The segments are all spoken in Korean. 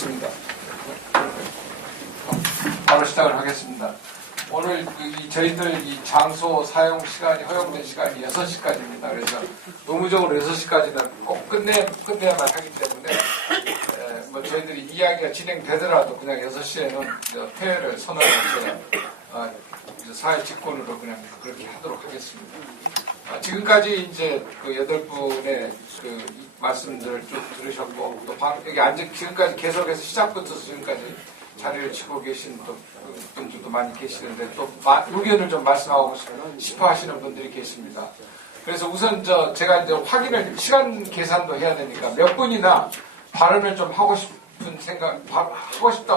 됐습니다. 바로 시작을 하겠습니다. 오늘 저희들 이 장소 사용 시간이 허용된 시간이 6시까지입니다. 그래서 의무적으로 6시까지는 꼭 끝내야만 하기 때문에 뭐 저희들이 이야기가 진행되더라도 그냥 6시에는 퇴회를 선언해서 사회 직권으로 그냥 그렇게 하도록 하겠습니다. 지금까지 이제 그 8분의 그 말씀들을 쭉 들으셨고, 또 여기 지금까지 계속해서 시작부터 지금까지 자리를 치고 계신 분들도 많이 계시는데, 또 의견을 좀 말씀하고 싶어 하시는 분들이 계십니다. 그래서 우선 제가 이제 확인을, 시간 계산도 해야 되니까 몇 분이나 발언을 좀 하고 싶다고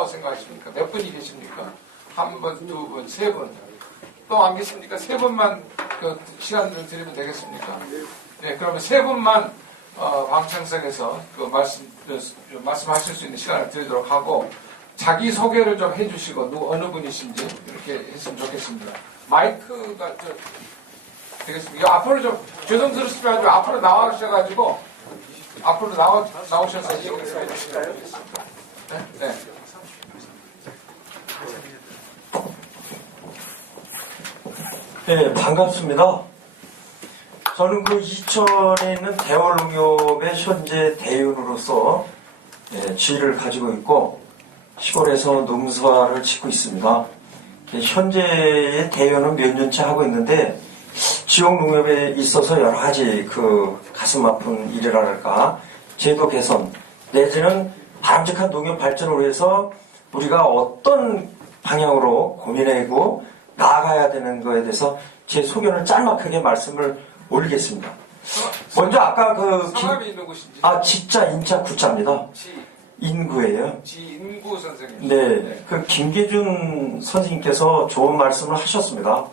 생각하십니까? 몇 분이 계십니까? 한 분, 두 분, 세 분. 또 안 계십니까? 세 분만 그 시간을 드리면 되겠습니까? 네, 그러면 세 분만 방청석에서 그 말씀하실 수 있는 시간을 드리도록 하고, 자기 소개를 좀 해주시고 어느 분이신지 이렇게 했으면 좋겠습니다. 마이크가 되겠습니다. 앞으로 좀 죄송스럽지 말고 앞으로 나와주셔가지고 앞으로 나오셔서 얘기를 해주시면 좋겠습니다. 네. 네, 반갑습니다. 저는 그 이천에 있는 대월농협의 현재 대위원으로서 지위를 가지고 있고 시골에서 농사를 짓고 있습니다. 현재의 대위원은 몇 년째 하고 있는데 지역 농협에 있어서 여러 가지 그 가슴 아픈 일이랄까 제도 개선 내지는 바람직한 농협 발전을 위해서 우리가 어떤 방향으로 고민하고 나아가야 되는 거에 대해서 제 소견을 짤막하게 말씀을 올리겠습니다. 먼저 아까 성함이 있는 곳인지? 지자 인자 구자입니다. 인구예요. 지인구 선생님. 네, 그 김계준 선생님께서 좋은 말씀을 하셨습니다.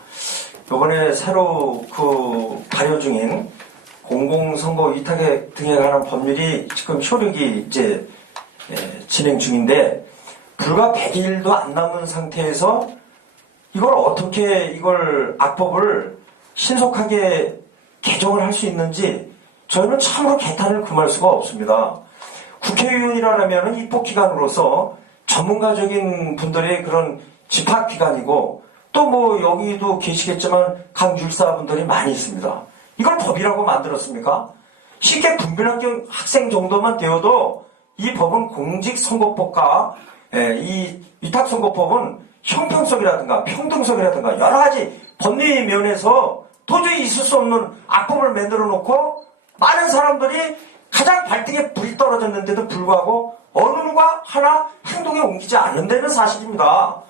이번에 새로 그 발효 중인 공공선거 위탁 등에 관한 법률이 지금 효력이 이제 진행 중인데 불과 100일도 안 남은 상태에서 이걸 어떻게 악법을 신속하게 개정을 할 수 있는지 저희는 참으로 개탄을 금할 수가 없습니다. 국회의원이라면 입법기관으로서 전문가적인 분들의 그런 집합기관이고 또 뭐 여기도 계시겠지만 강율사분들이 많이 있습니다. 이걸 법이라고 만들었습니까? 쉽게 분별학교 학생 정도만 되어도 이 법은 공직선거법과 이 위탁선거법은 형평성이라든가 평등성이라든가 여러 가지 법리 면에서 도저히 있을 수 없는 악법을 만들어 놓고 많은 사람들이 가장 발등에 불이 떨어졌는데도 불구하고 어느 누가 하나 행동에 옮기지 않는다는 사실입니다.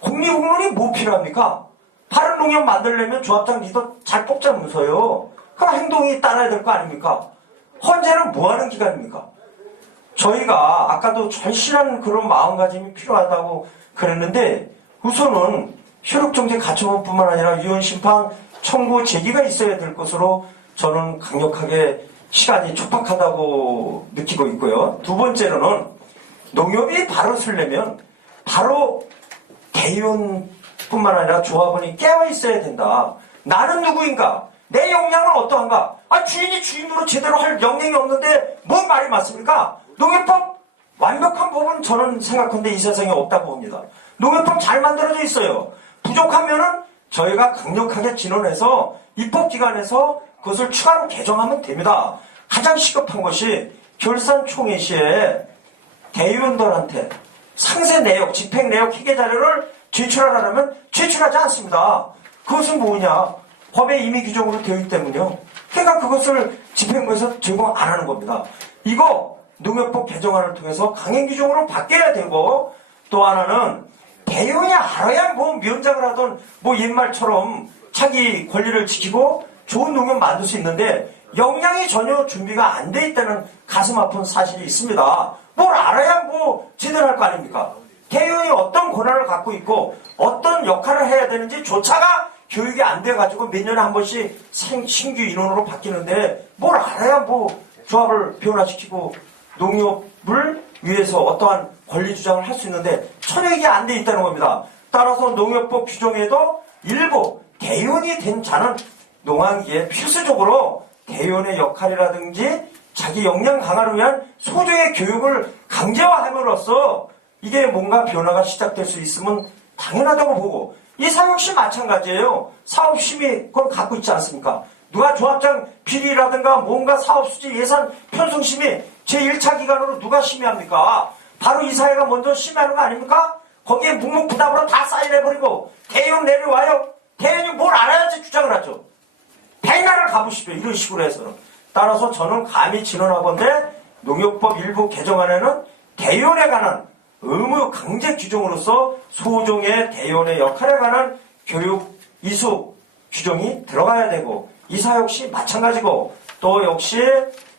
공리공론이 뭐 필요합니까? 바른 농협 만들려면 조합장 리더 잘 뽑자면서요. 그럼 행동이 따라야 될 거 아닙니까? 헌재는 뭐하는 기관입니까? 저희가 아까도 절실한 그런 마음가짐이 필요하다고 그랬는데 우선은 효력정지 가처분뿐만 아니라 위헌심판 청구 제기가 있어야 될 것으로 저는 강력하게 시간이 촉박하다고 느끼고 있고요. 두 번째로는 농협이 바로 서려면 바로 대의원뿐만 아니라 조합원이 깨어 있어야 된다. 나는 누구인가? 내 역량은 어떠한가? 주인이 주인으로 제대로 할 역량이 없는데 뭔 말이 맞습니까? 농협법 완벽한 법은 저는 생각한데 이 세상에 없다고 봅니다. 농협법 잘 만들어져 있어요. 부족하면은 저희가 강력하게 진언해서 입법기관에서 그것을 추가로 개정하면 됩니다. 가장 시급한 것이 결산총회 시에 대의원들한테 상세 내역, 집행 내역 회계 자료를 제출하라면 제출하지 않습니다. 그것은 뭐냐? 법에 이미 규정으로 되어 있기 때문에요. 그러니까 그것을 집행부에서 제공 안 하는 겁니다. 이거 농협법 개정안을 통해서 강행 규정으로 바뀌어야 되고 또 하나는 대의원이 알아야 뭐 면장을 하던 뭐 옛말처럼 자기 권리를 지키고 좋은 농협 만들 수 있는데 역량이 전혀 준비가 안 돼 있다는 가슴 아픈 사실이 있습니다. 뭘 알아야 뭐 제대로 할 거 아닙니까? 대의원이 어떤 권한을 갖고 있고 어떤 역할을 해야 되는지 조차가 교육이 안 돼가지고 몇 년에 한 번씩 신규 인원으로 바뀌는데 뭘 알아야 뭐 조합을 변화시키고 농협을 위해서 어떠한 권리 주장을 할 수 있는데 철학이 안 돼 있다는 겁니다. 따라서 농협법 규정에도 일부 대의원이 된 자는 농한기에 필수적으로 대의원의 역할이라든지 자기 역량 강화를 위한 소정의 교육을 강제화함으로써 이게 뭔가 변화가 시작될 수 있으면 당연하다고 보고, 이 사역시 마찬가지예요. 사업심의 그걸 갖고 있지 않습니까? 누가 조합장 비리라든가 뭔가 사업수지 예산 편성심의 제1차 기관으로 누가 심의합니까? 바로 이 사회가 먼저 심의하는 거 아닙니까? 거기에 묵묵부답으로 다 사인해버리고 대의원 내려와요. 대의원이 뭘 알아야지 주장을 하죠. 백나라를 가보십시오. 이런 식으로 해서는. 따라서 저는 감히 진언하건대 농협법 일부 개정안에는 대의원에 관한 의무 강제 규정으로서 소정의 대의원의 역할에 관한 교육 이수 규정이 들어가야 되고, 이사 역시 마찬가지고, 또 역시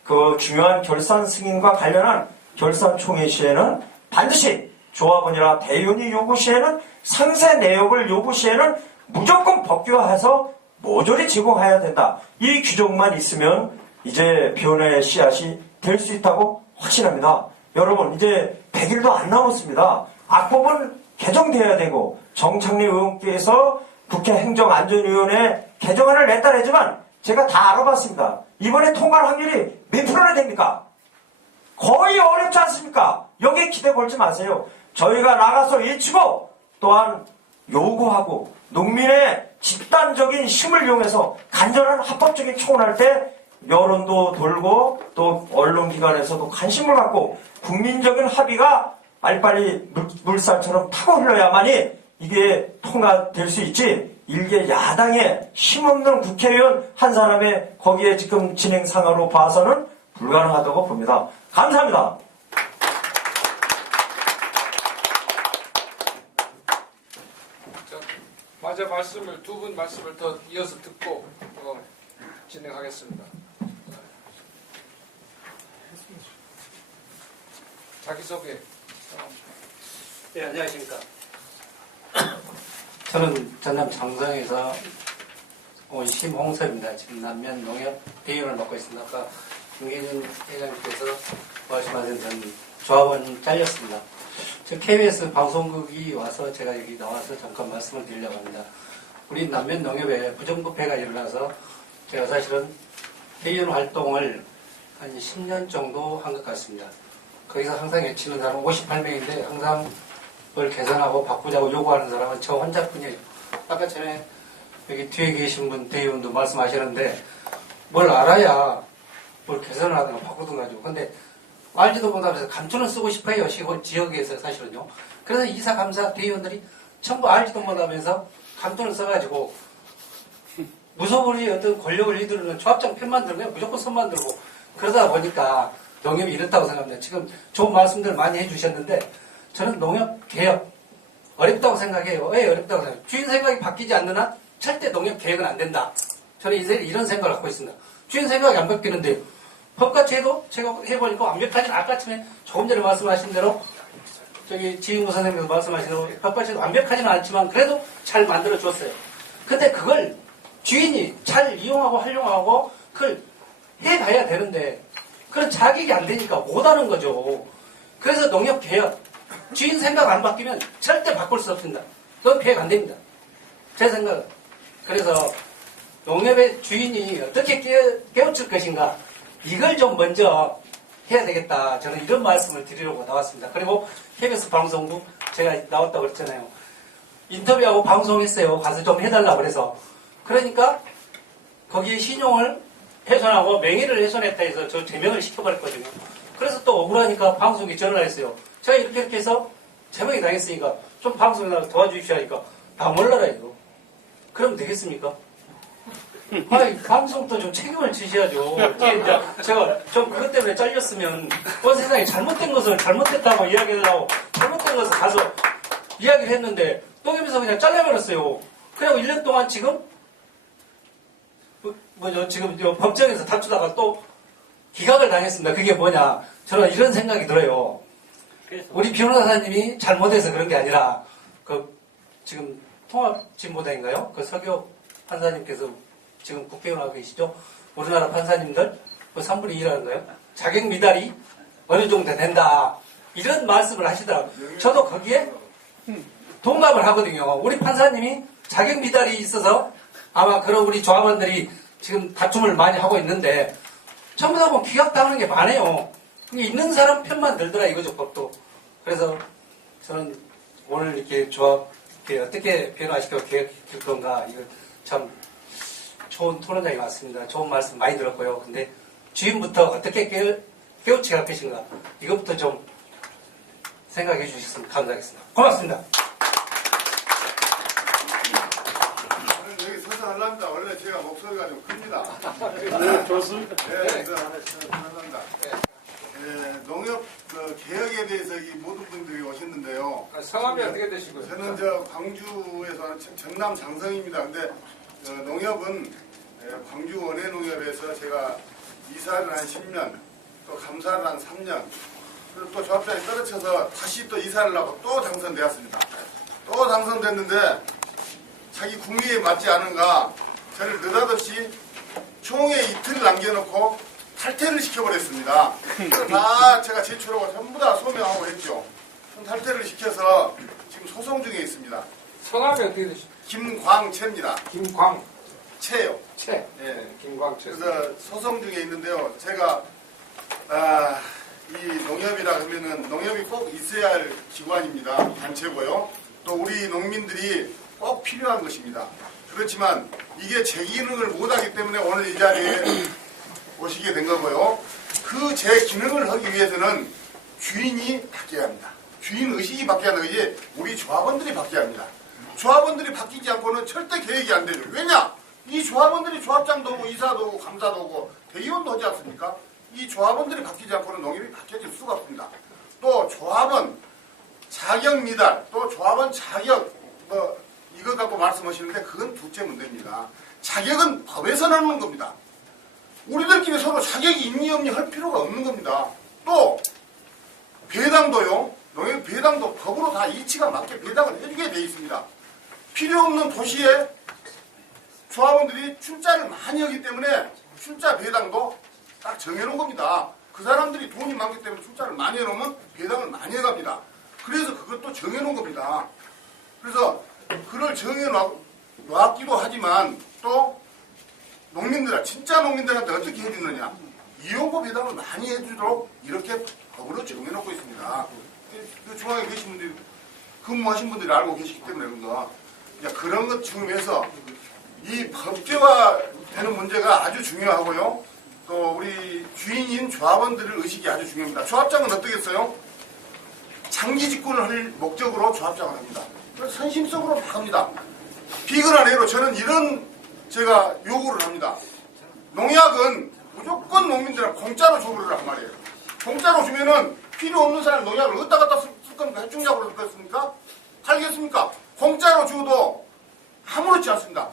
그 중요한 결산 승인과 관련한 결산 총회 시에는 반드시 조합원이나 대의원이 요구 시에는 상세 내역을 요구 시에는 무조건 법규화해서 모조리 제공해야 된다. 이 규정만 있으면 이제 변화의 씨앗이 될 수 있다고 확신합니다. 여러분, 이제 100일도 안 남았습니다. 악법은 개정돼야 되고, 정창래 의원께서 국회 행정안전위원회 개정안을 냈다 내지만 제가 다 알아봤습니다. 이번에 통과할 확률이 몇 프로나 됩니까? 거의 어렵지 않습니까? 여기에 기대 걸지 마세요. 저희가 나가서 외치고 또한 요구하고 농민의 집단적인 힘을 이용해서 간절한 합법적인 청원할 때 여론도 돌고 또 언론기관에서도 관심을 갖고 국민적인 합의가 빨리빨리 물살처럼 타고 흘러야만이 이게 통과될 수 있지, 일개 야당의 힘없는 국회의원 한 사람의 거기에 지금 진행 상황으로 봐서는 불가능하다고 봅니다. 감사합니다. 마저 말씀을 두 분 말씀을 더 이어서 듣고 진행하겠습니다. 자기소개. 네, 안녕하십니까. 저는 전남 장성에서 온 심홍섭입니다. 지금 남면 농협 대의원을 맡고 있습니다. 아까 김계준 회장님께서 말씀하신 전 조합원 잘렸습니다. 저 KBS 방송국이 와서 제가 여기 나와서 잠깐 말씀을 드리려고 합니다. 우리 남면 농협에 부정부패가 일어나서 제가 사실은 대의원 활동을 한 10년 정도 한 것 같습니다. 거기서 항상 외치는 사람은 58명인데 항상 그걸 개선하고 바꾸자고 요구하는 사람은 저 혼자뿐이에요. 아까 전에 여기 뒤에 계신 분 대의원도 말씀하시는데 뭘 알아야 뭘 개선을 하든가 바꾸든가 하죠. 근데 알지도 못하면서 감투는 쓰고 싶어요. 시골 지역에서 사실은요. 그래서 이사 감사 대의원들이 전부 알지도 못하면서 감투를 써가지고 무소불위 어떤 권력을 휘두르는 조합장 편만 들고 무조건 손만 들고 그러다 보니까 농협이 이렇다고 생각합니다. 지금 좋은 말씀들 많이 해주셨는데 저는 농협 개혁 어렵다고 생각해요. 왜 어렵다고 생각해요? 주인 생각이 바뀌지 않는 한 절대 농협 개혁은 안 된다. 저는 이런 생각을 갖고 있습니다. 주인 생각이 안 바뀌는데 법과제도 제가 해보니까 완벽하진 아까 전에 조금 전에 말씀하신 대로 저기 지인구 선생님께서 말씀하신 대로 법과제도 완벽하지는 않지만 그래도 잘 만들어줬어요. 근데 그걸 주인이 잘 이용하고 활용하고 그걸 해가야 되는데 그런 자격이 안 되니까 못하는 거죠. 그래서 농협 개혁 주인 생각 안 바뀌면 절대 바꿀 수 없습니다. 그건 개혁 안 됩니다. 제 생각은. 그래서 농협의 주인이 어떻게 깨우칠 것인가 이걸 좀 먼저 해야 되겠다. 저는 이런 말씀을 드리려고 나왔습니다. 그리고 KBS 방송국 제가 나왔다고 그랬잖아요. 인터뷰하고 방송했어요. 가서 좀 해달라고 그래서. 그러니까 거기에 신용을 훼손하고 명예를 훼손했다 해서 저 제명을 시켜버렸거든요. 그래서 또 억울하니까 방송에 전화를 했어요. 제가 이렇게 해서 제명이 당했으니까 좀 방송에 나가서 도와주십시오 하니까 다 몰라라 이거. 그럼 되겠습니까? 아니, 방송도 좀 책임을 지셔야죠. 제가 좀 그것 때문에 잘렸으면 온 세상에 잘못된 것을 잘못됐다고 이야기하려고 잘못된 것을 가서 이야기를 했는데 농협에서 그냥 잘라버렸어요. 그리고 1년 동안 지금 지금 법정에서 다투다가 또 기각을 당했습니다. 그게 뭐냐? 저는 이런 생각이 들어요. 우리 변호사님이 잘못해서 그런 게 아니라 지금 통합진보당인가요? 서교 판사님께서 지금 국회의원 하고 계시죠? 우리나라 판사님들 3분의 2라는 거예요. 자격 미달이 어느 정도 된다. 이런 말씀을 하시더라고요. 저도 거기에 동감을 하거든요. 우리 판사님이 자격 미달이 있어서 아마 그런 우리 조합원들이 지금 다툼을 많이 하고 있는데 전부 다 기각당하는 게 많아요. 있는 사람 편만 들더라 이거죠, 법도. 그래서 저는 오늘 이렇게 조합, 이렇게 어떻게 변화시켜 계획할 건가, 이거 참 좋은 토론장이 왔습니다. 좋은 말씀 많이 들었고요. 근데 주인부터 어떻게 깨우쳐 갈 것인가, 이것부터 좀 생각해 주셨으면 감사하겠습니다. 고맙습니다. 저는 여기 서서 하려합니다. 원래 제가 목소리가 좀 큽니다. 좋습니다. 네, 그래서 하려합니다. 농협 개혁에 대해서 이 모든 분들이 오셨는데요. 성함이 어떻게 되시고요? 저는 광주에서 하는 전남 장성입니다. 근데 농협은 광주 원해농협에서 제가 이사를 한 10년, 또 감사를 한 3년, 그리고 또 조합장이 떨어져서 다시 또 이사를 하고 또 당선되었습니다. 또 당선됐는데 자기 국리에 맞지 않은가 저를 느닷없이 총회 이틀 남겨놓고 탈퇴를 시켜버렸습니다. 다 제가 제출하고 전부 다 소명하고 했죠. 탈퇴를 시켜서 지금 소송 중에 있습니다. 성함이 어떻게 되시죠? 김광채입니다. 김광채요. 채요. 예, 김광채. 그래서 소송 중에 있는데요. 제가 이 농협이라 그러면은 농협이 꼭 있어야 할 기관입니다. 단체고요. 또 우리 농민들이 꼭 필요한 것입니다. 그렇지만 이게 제 기능을 못하기 때문에 오늘 이 자리에 오시게 된 거고요. 그 제 기능을 하기 위해서는 주인이 바뀌어야 합니다. 주인 의식이 바뀌어야 하는 것이 우리 조합원들이 바뀌어야 합니다. 조합원들이 바뀌지 않고는 절대 계획이 안 되죠. 왜냐? 이 조합원들이 조합장도 오고 이사도 오고 감사도 오고 대의원도 하지 않습니까? 이 조합원들이 바뀌지 않고는 농협이 바뀌어질 수가 없습니다. 또 조합원 자격 미달, 또 조합원 자격 이거 갖고 말씀하시는데 그건 둘째 문제입니다. 자격은 법에서 나오는 겁니다. 우리들끼리 서로 자격이 있니 없니 할 필요가 없는 겁니다. 또 배당도요. 농협 배당도 법으로 다 이치가 맞게 배당을 해주게 돼 있습니다. 필요 없는 도시에 조합원들이 출자를 많이 하기 때문에 출자 배당도 딱 정해놓은 겁니다. 그 사람들이 돈이 많기 때문에 출자를 많이 해놓으면 배당을 많이 해갑니다. 그래서 그것도 정해놓은 겁니다. 그래서 그걸 정해놨기도 하지만 또 농민들, 진짜 농민들한테 어떻게 해주느냐. 이용고 배당을 많이 해주도록 이렇게 법으로 정해놓고 있습니다. 그 중앙에 계신 분들이, 근무하신 분들이 알고 계시기 때문에 그런 것 중에서 이 법제화 되는 문제가 아주 중요하고요. 또 우리 주인인 조합원들의 의식이 아주 중요합니다. 조합장은 어떻겠어요? 장기 집권을 할 목적으로 조합장을 합니다. 선심성으로 막 합니다. 비근한 애로 저는 이런 제가 요구를 합니다. 농약은 무조건 농민들한테 공짜로 줘버리란 말이에요. 공짜로 주면은 필요 없는 사람 농약을 어디다 갖다 쓸 겁니까? 해충약으로 쓸 겁니까? 팔겠습니까? 공짜로 줘도 아무렇지 않습니다.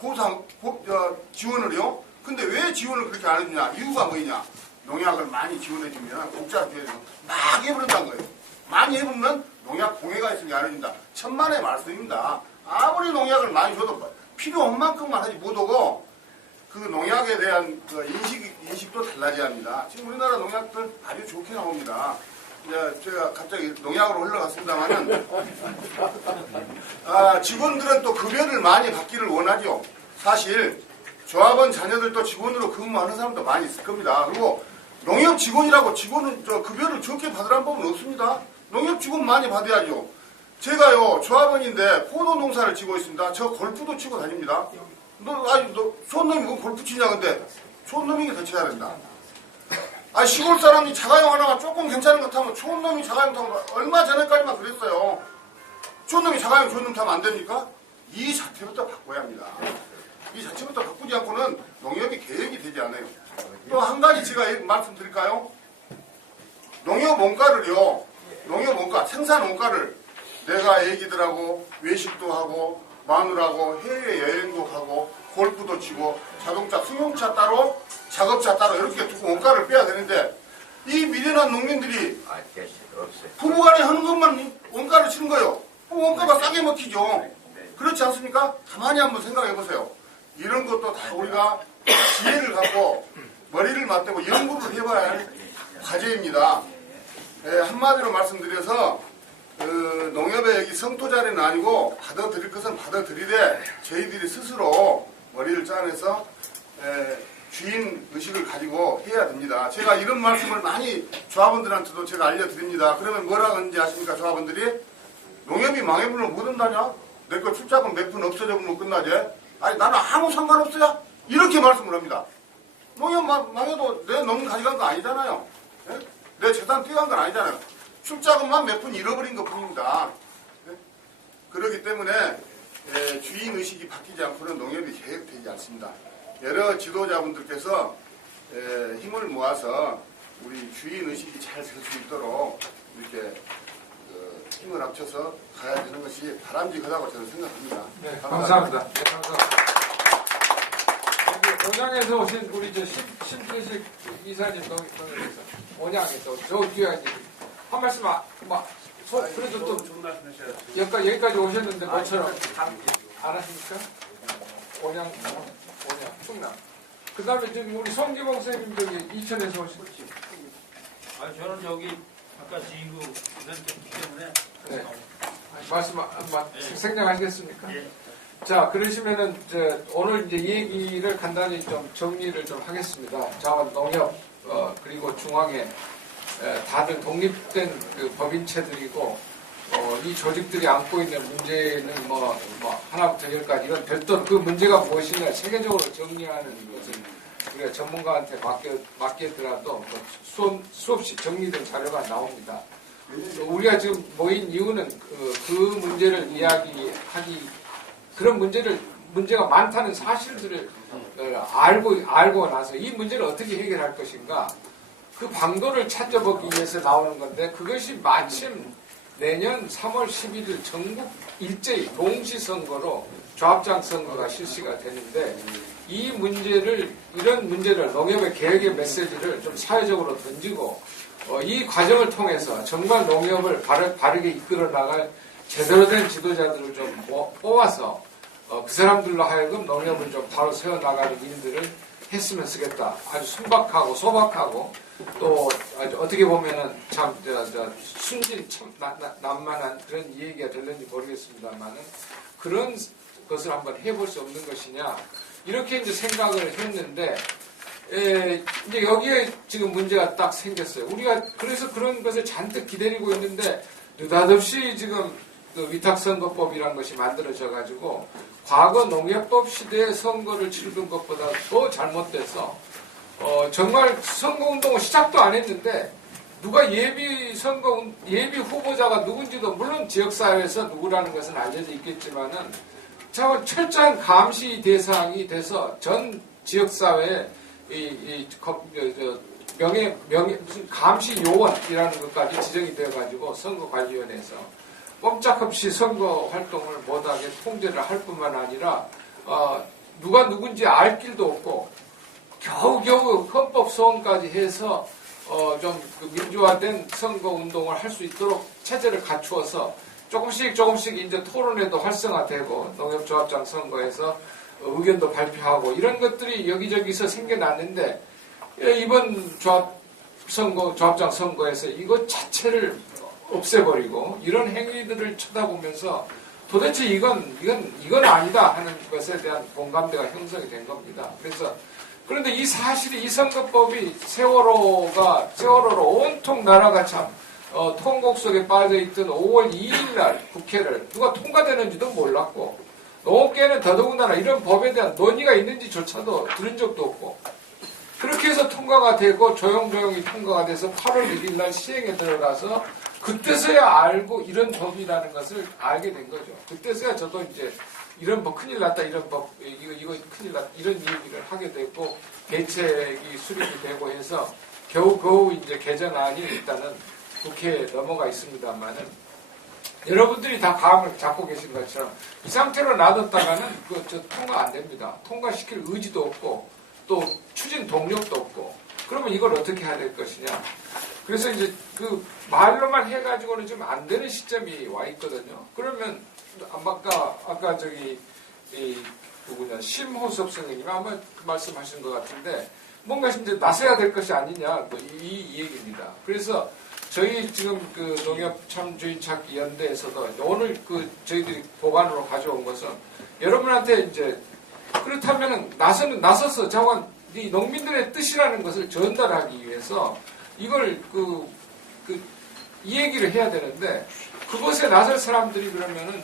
지원을요. 근데 왜 지원을 그렇게 안 해주냐? 이유가 뭐냐? 농약을 많이 지원해주면 공짜로 줘야 되고 막 해버린다는 거예요. 많이 해보면 농약 공해가 있으면 안 해준다. 천만의 말씀입니다. 아무리 농약을 많이 줘도 필요 없는 만큼만 하지 못하고 그 농약에 대한 그 인식도 달라져야 합니다. 지금 우리나라 농약들 아주 좋게 나옵니다. 이제 제가 갑자기 농약으로 흘러갔습니다만은 직원들은 또 급여를 많이 받기를 원하죠. 사실 조합원 자녀들도 직원으로 근무하는 사람도 많이 있을 겁니다. 그리고 농협 직원이라고 직원은 급여를 적게 받으라는 법은 없습니다. 농협 직원 많이 받아야죠. 제가요 조합원인데 포도 농사를 지고 있습니다. 저 골프도 치고 다닙니다. 너 촌놈이 뭐 골프 치냐 근데 촌놈이 더 쳐야 된다. 시골 사람이 자가용 하나가 조금 괜찮은 것 타면 촌놈이 자가용 타면 얼마 전에까지만 그랬어요. 촌놈이 자가용 좋은 놈 타면 안 됩니까? 이 자체부터 바꿔야 합니다. 이 자체부터 바꾸지 않고는 농협이 계획이 되지 않아요. 또 한 가지 제가 말씀드릴까요? 농협 원가를요. 농협 원가, 생산 원가를 내가 애기들하고 외식도 하고 마누라하고 해외여행도 가고 골프도 치고 자동차, 승용차 따로 작업차 따로 이렇게 두고 원가를 빼야 되는데 이 미련한 농민들이 부부간에 하는 것만 원가를 치는 거예요. 원가가 싸게 먹히죠. 그렇지 않습니까? 가만히 한번 생각해 보세요. 이런 것도 다 우리가 지혜를 갖고 머리를 맞대고 연구를 해봐야 할 과제입니다. 한마디로 말씀드려서 농협의 여기 성토 자리는 아니고 받아들일 것은 받아들이되 저희들이 스스로 머리를 짜내서 주인 의식을 가지고 해야 됩니다. 제가 이런 말씀을 많이 조합원들한테도 제가 알려드립니다. 그러면 뭐라 하는지 아십니까? 조합원들이 농협이 망해버리면 못 온다냐? 내 거 출자금 몇 푼 없어져 보면 끝나지? 아니 나는 아무 상관없어요. 이렇게 말씀을 합니다. 농협 망해도 내 농 가져간 거 아니잖아요. 예? 내 재산 뛰어간 건 아니잖아요. 출자금만 몇 푼 잃어버린 것 뿐입니다. 예? 그렇기 때문에 주인 의식이 바뀌지 않고는 농협이 계획되지 않습니다. 여러 지도자분들께서 힘을 모아서 우리 주인 의식이 잘 될 수 있도록 이렇게 힘을 합쳐서 가야 되는 것이 바람직하다고 저는 생각합니다. 네, 감사합니다. 네, 감사합니다. 온양에서 오신 우리 신태식 이사님 동의해서 온양에서 저 뒤에 한 말씀 그래도 또 여기까지 오셨는데 뭐처럼 안 하십니까? 온양 충남. 그 다음에 저기 우리 송기봉 선생님 저기 이천에서 오신 거지. 저는 여기 아까 지인구 이사님이기 때문에 네. 말씀 생략하시겠습니까? 예. 자, 그러시면은 오늘 이제 이 얘기를 간단히 좀 정리를 좀 하겠습니다. 자원 농협 그리고 중앙에 다들 독립된 그 법인체들이고 이 조직들이 안고 있는 문제는 뭐 하나부터 열까지 이런 별도로 그 문제가 무엇이냐 세계적으로 정리하는 것을 우리가 전문가한테 맡겼더라도 수없이 정리된 자료가 나옵니다. 우리가 지금 모인 이유는 그 문제를 이야기하기 그런 문제가 많다는 사실들을 알고 나서 이 문제를 어떻게 해결할 것인가 그 방도를 찾아보기 위해서 나오는 건데 그것이 마침 내년 3월 11일 전국 일제히 동시선거로 조합장 선거가 실시가 되는데 이런 문제를 농협의 개혁의 메시지를 좀 사회적으로 던지고 이 과정을 통해서 정말 농협을 바르게 이끌어 나갈 제대로 된 지도자들을 좀 뽑아서 그 사람들로 하여금 농협을 좀 바로 세워나가는 일들을 했으면 쓰겠다. 아주 순박하고 소박하고 또 아주 어떻게 보면은 참 순진 참 난만한 그런 얘기가 될는지 모르겠습니다만은 그런 것을 한번 해볼 수 없는 것이냐 이렇게 이제 생각을 했는데 이제 여기에 지금 문제가 딱 생겼어요. 우리가 그래서 그런 것을 잔뜩 기다리고 있는데 느닷없이 지금 그 위탁선거법이라는 것이 만들어져 가지고 과거 농협법 시대의 선거를 치르던 것보다 더 잘못돼서 정말 선거운동을 시작도 안 했는데 누가 예비 후보자가 누군지도 물론 지역사회에서 누구라는 것은 알려져 있겠지만은 참 철저한 감시 대상이 돼서 전 지역사회에 무슨 감시 요원이라는 것까지 지정이 되어가지고 선거관리위원회에서 꼼짝없이 선거 활동을 못하게 통제를 할 뿐만 아니라 누가 누군지 알 길도 없고 겨우겨우 헌법 소원까지 해서 좀 민주화된 선거 운동을 할 수 있도록 체제를 갖추어서 조금씩 이제 토론회도 활성화되고 농협조합장 선거에서 의견도 발표하고 이런 것들이 여기저기서 생겨났는데 이번 조합장 선거에서 이것 자체를 없애버리고 이런 행위들을 쳐다보면서 도대체 이건 아니다 하는 것에 대한 공감대가 형성이 된 겁니다. 그런데 이 사실이 이 선거법이 세월호로 온통 나라가 참 통곡 속에 빠져있던 5월 2일 날 국회를 누가 통과되는지도 몰랐고 농업계는 더더군다나 이런 법에 대한 논의가 있는지조차도 들은 적도 없고 그렇게 해서 통과가 되고 조용조용히 통과가 돼서 8월 1일 날 시행에 들어가서 그때서야 알고 이런 법이라는 것을 알게 된 거죠. 그때서야 저도 이제 이런 법 큰일 났다 이런 법 이거 큰일 났다 이런 얘기를 하게 됐고 대책이 수립이 되고 해서 겨우 이제 개정안이 일단은 국회에 넘어가 있습니다만은 여러분들이 다 감을 잡고 계신 것처럼 이 상태로 놔뒀다가는 통과 안 됩니다. 통과시킬 의지도 없고 또 추진 동력도 없고 그러면 이걸 어떻게 해야 될 것이냐. 그래서 이제 그 말로만 해가지고는 좀 안 되는 시점이 와 있거든요. 그러면 아까 저기 심호섭 선생님이 아마 그 말씀하신 것 같은데 뭔가 이제 나서야 될 것이 아니냐 이 얘기입니다. 그래서 저희 지금 그 농협 참주인 찾기 연대에서도 오늘 저희들이 보관으로 가져온 것은 여러분한테 이제 그렇다면은 나서서 자관 이 농민들의 뜻이라는 것을 전달하기 위해서 이걸 이 얘기를 해야 되는데 그것에 나설 사람들이 그러면은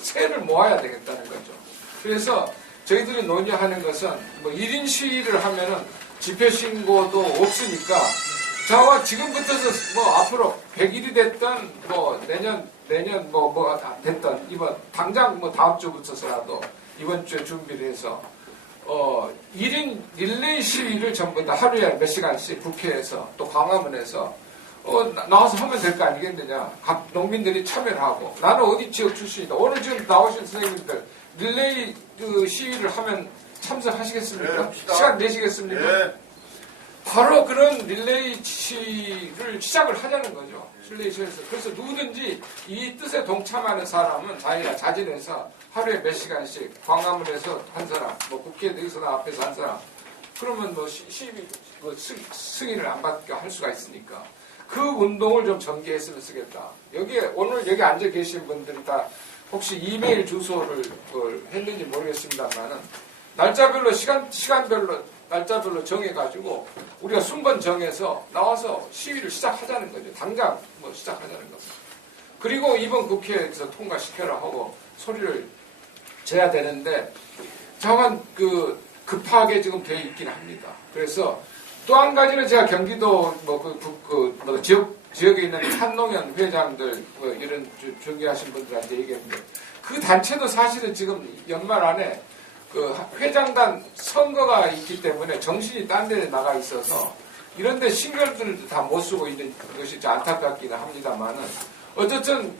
세를 모아야 되겠다는 거죠. 그래서 저희들이 논의하는 것은 뭐 1인 시위를 하면은 집회 신고도 없으니까 자와 지금부터서 뭐 앞으로 100일이 됐던 뭐 내년 뭐 됐던 이번 당장 뭐 다음 주부터서라도 이번 주에 준비를 해서 1인 릴레이 시위를 전부 다 하루에 몇 시간씩 국회에서 또 광화문에서 나와서 하면 될 거 아니겠느냐. 각 농민들이 참여를 하고 나는 어디 지역 출신이다. 오늘 지금 나오신 선생님들 릴레이 시위를 하면 참석하시겠습니까? 네, 시간 내시겠습니까? 네. 바로 그런 릴레이 시위를 시작을 하자는 거죠. 릴레이 시위에서. 그래서 누구든지 이 뜻에 동참하는 사람은 자기가 자진해서 하루에 몇 시간씩 광화문에서 한 사람, 뭐 국회 대의선 앞에서 한 사람, 그러면 뭐 시위 승인을 안 받게 할 수가 있으니까 그 운동을 좀 전개했으면 쓰겠다. 오늘 여기 앉아 계신 분들이 다 혹시 이메일 주소를 했는지 모르겠습니다만은 날짜별로 시간별로 날짜별로 정해가지고 우리가 순번 정해서 나와서 시위를 시작하자는 거죠. 당장 뭐 시작하자는 겁니다. 그리고 이번 국회에서 통과시켜라 하고 소리를 져야 되는데 정한 급하게 지금 되어 있긴 합니다. 그래서 또 한 가지는 제가 경기도 지역에 있는 한농연 회장들 이런 중개하신 분들한테 얘기했는데 그 단체도 사실은 지금 연말 안에 회장단 선거가 있기 때문에 정신이 딴 데 나가 있어서 이런데 신경들도 다 못 쓰고 있는 것이 좀 안타깝기는 합니다만은 어쨌든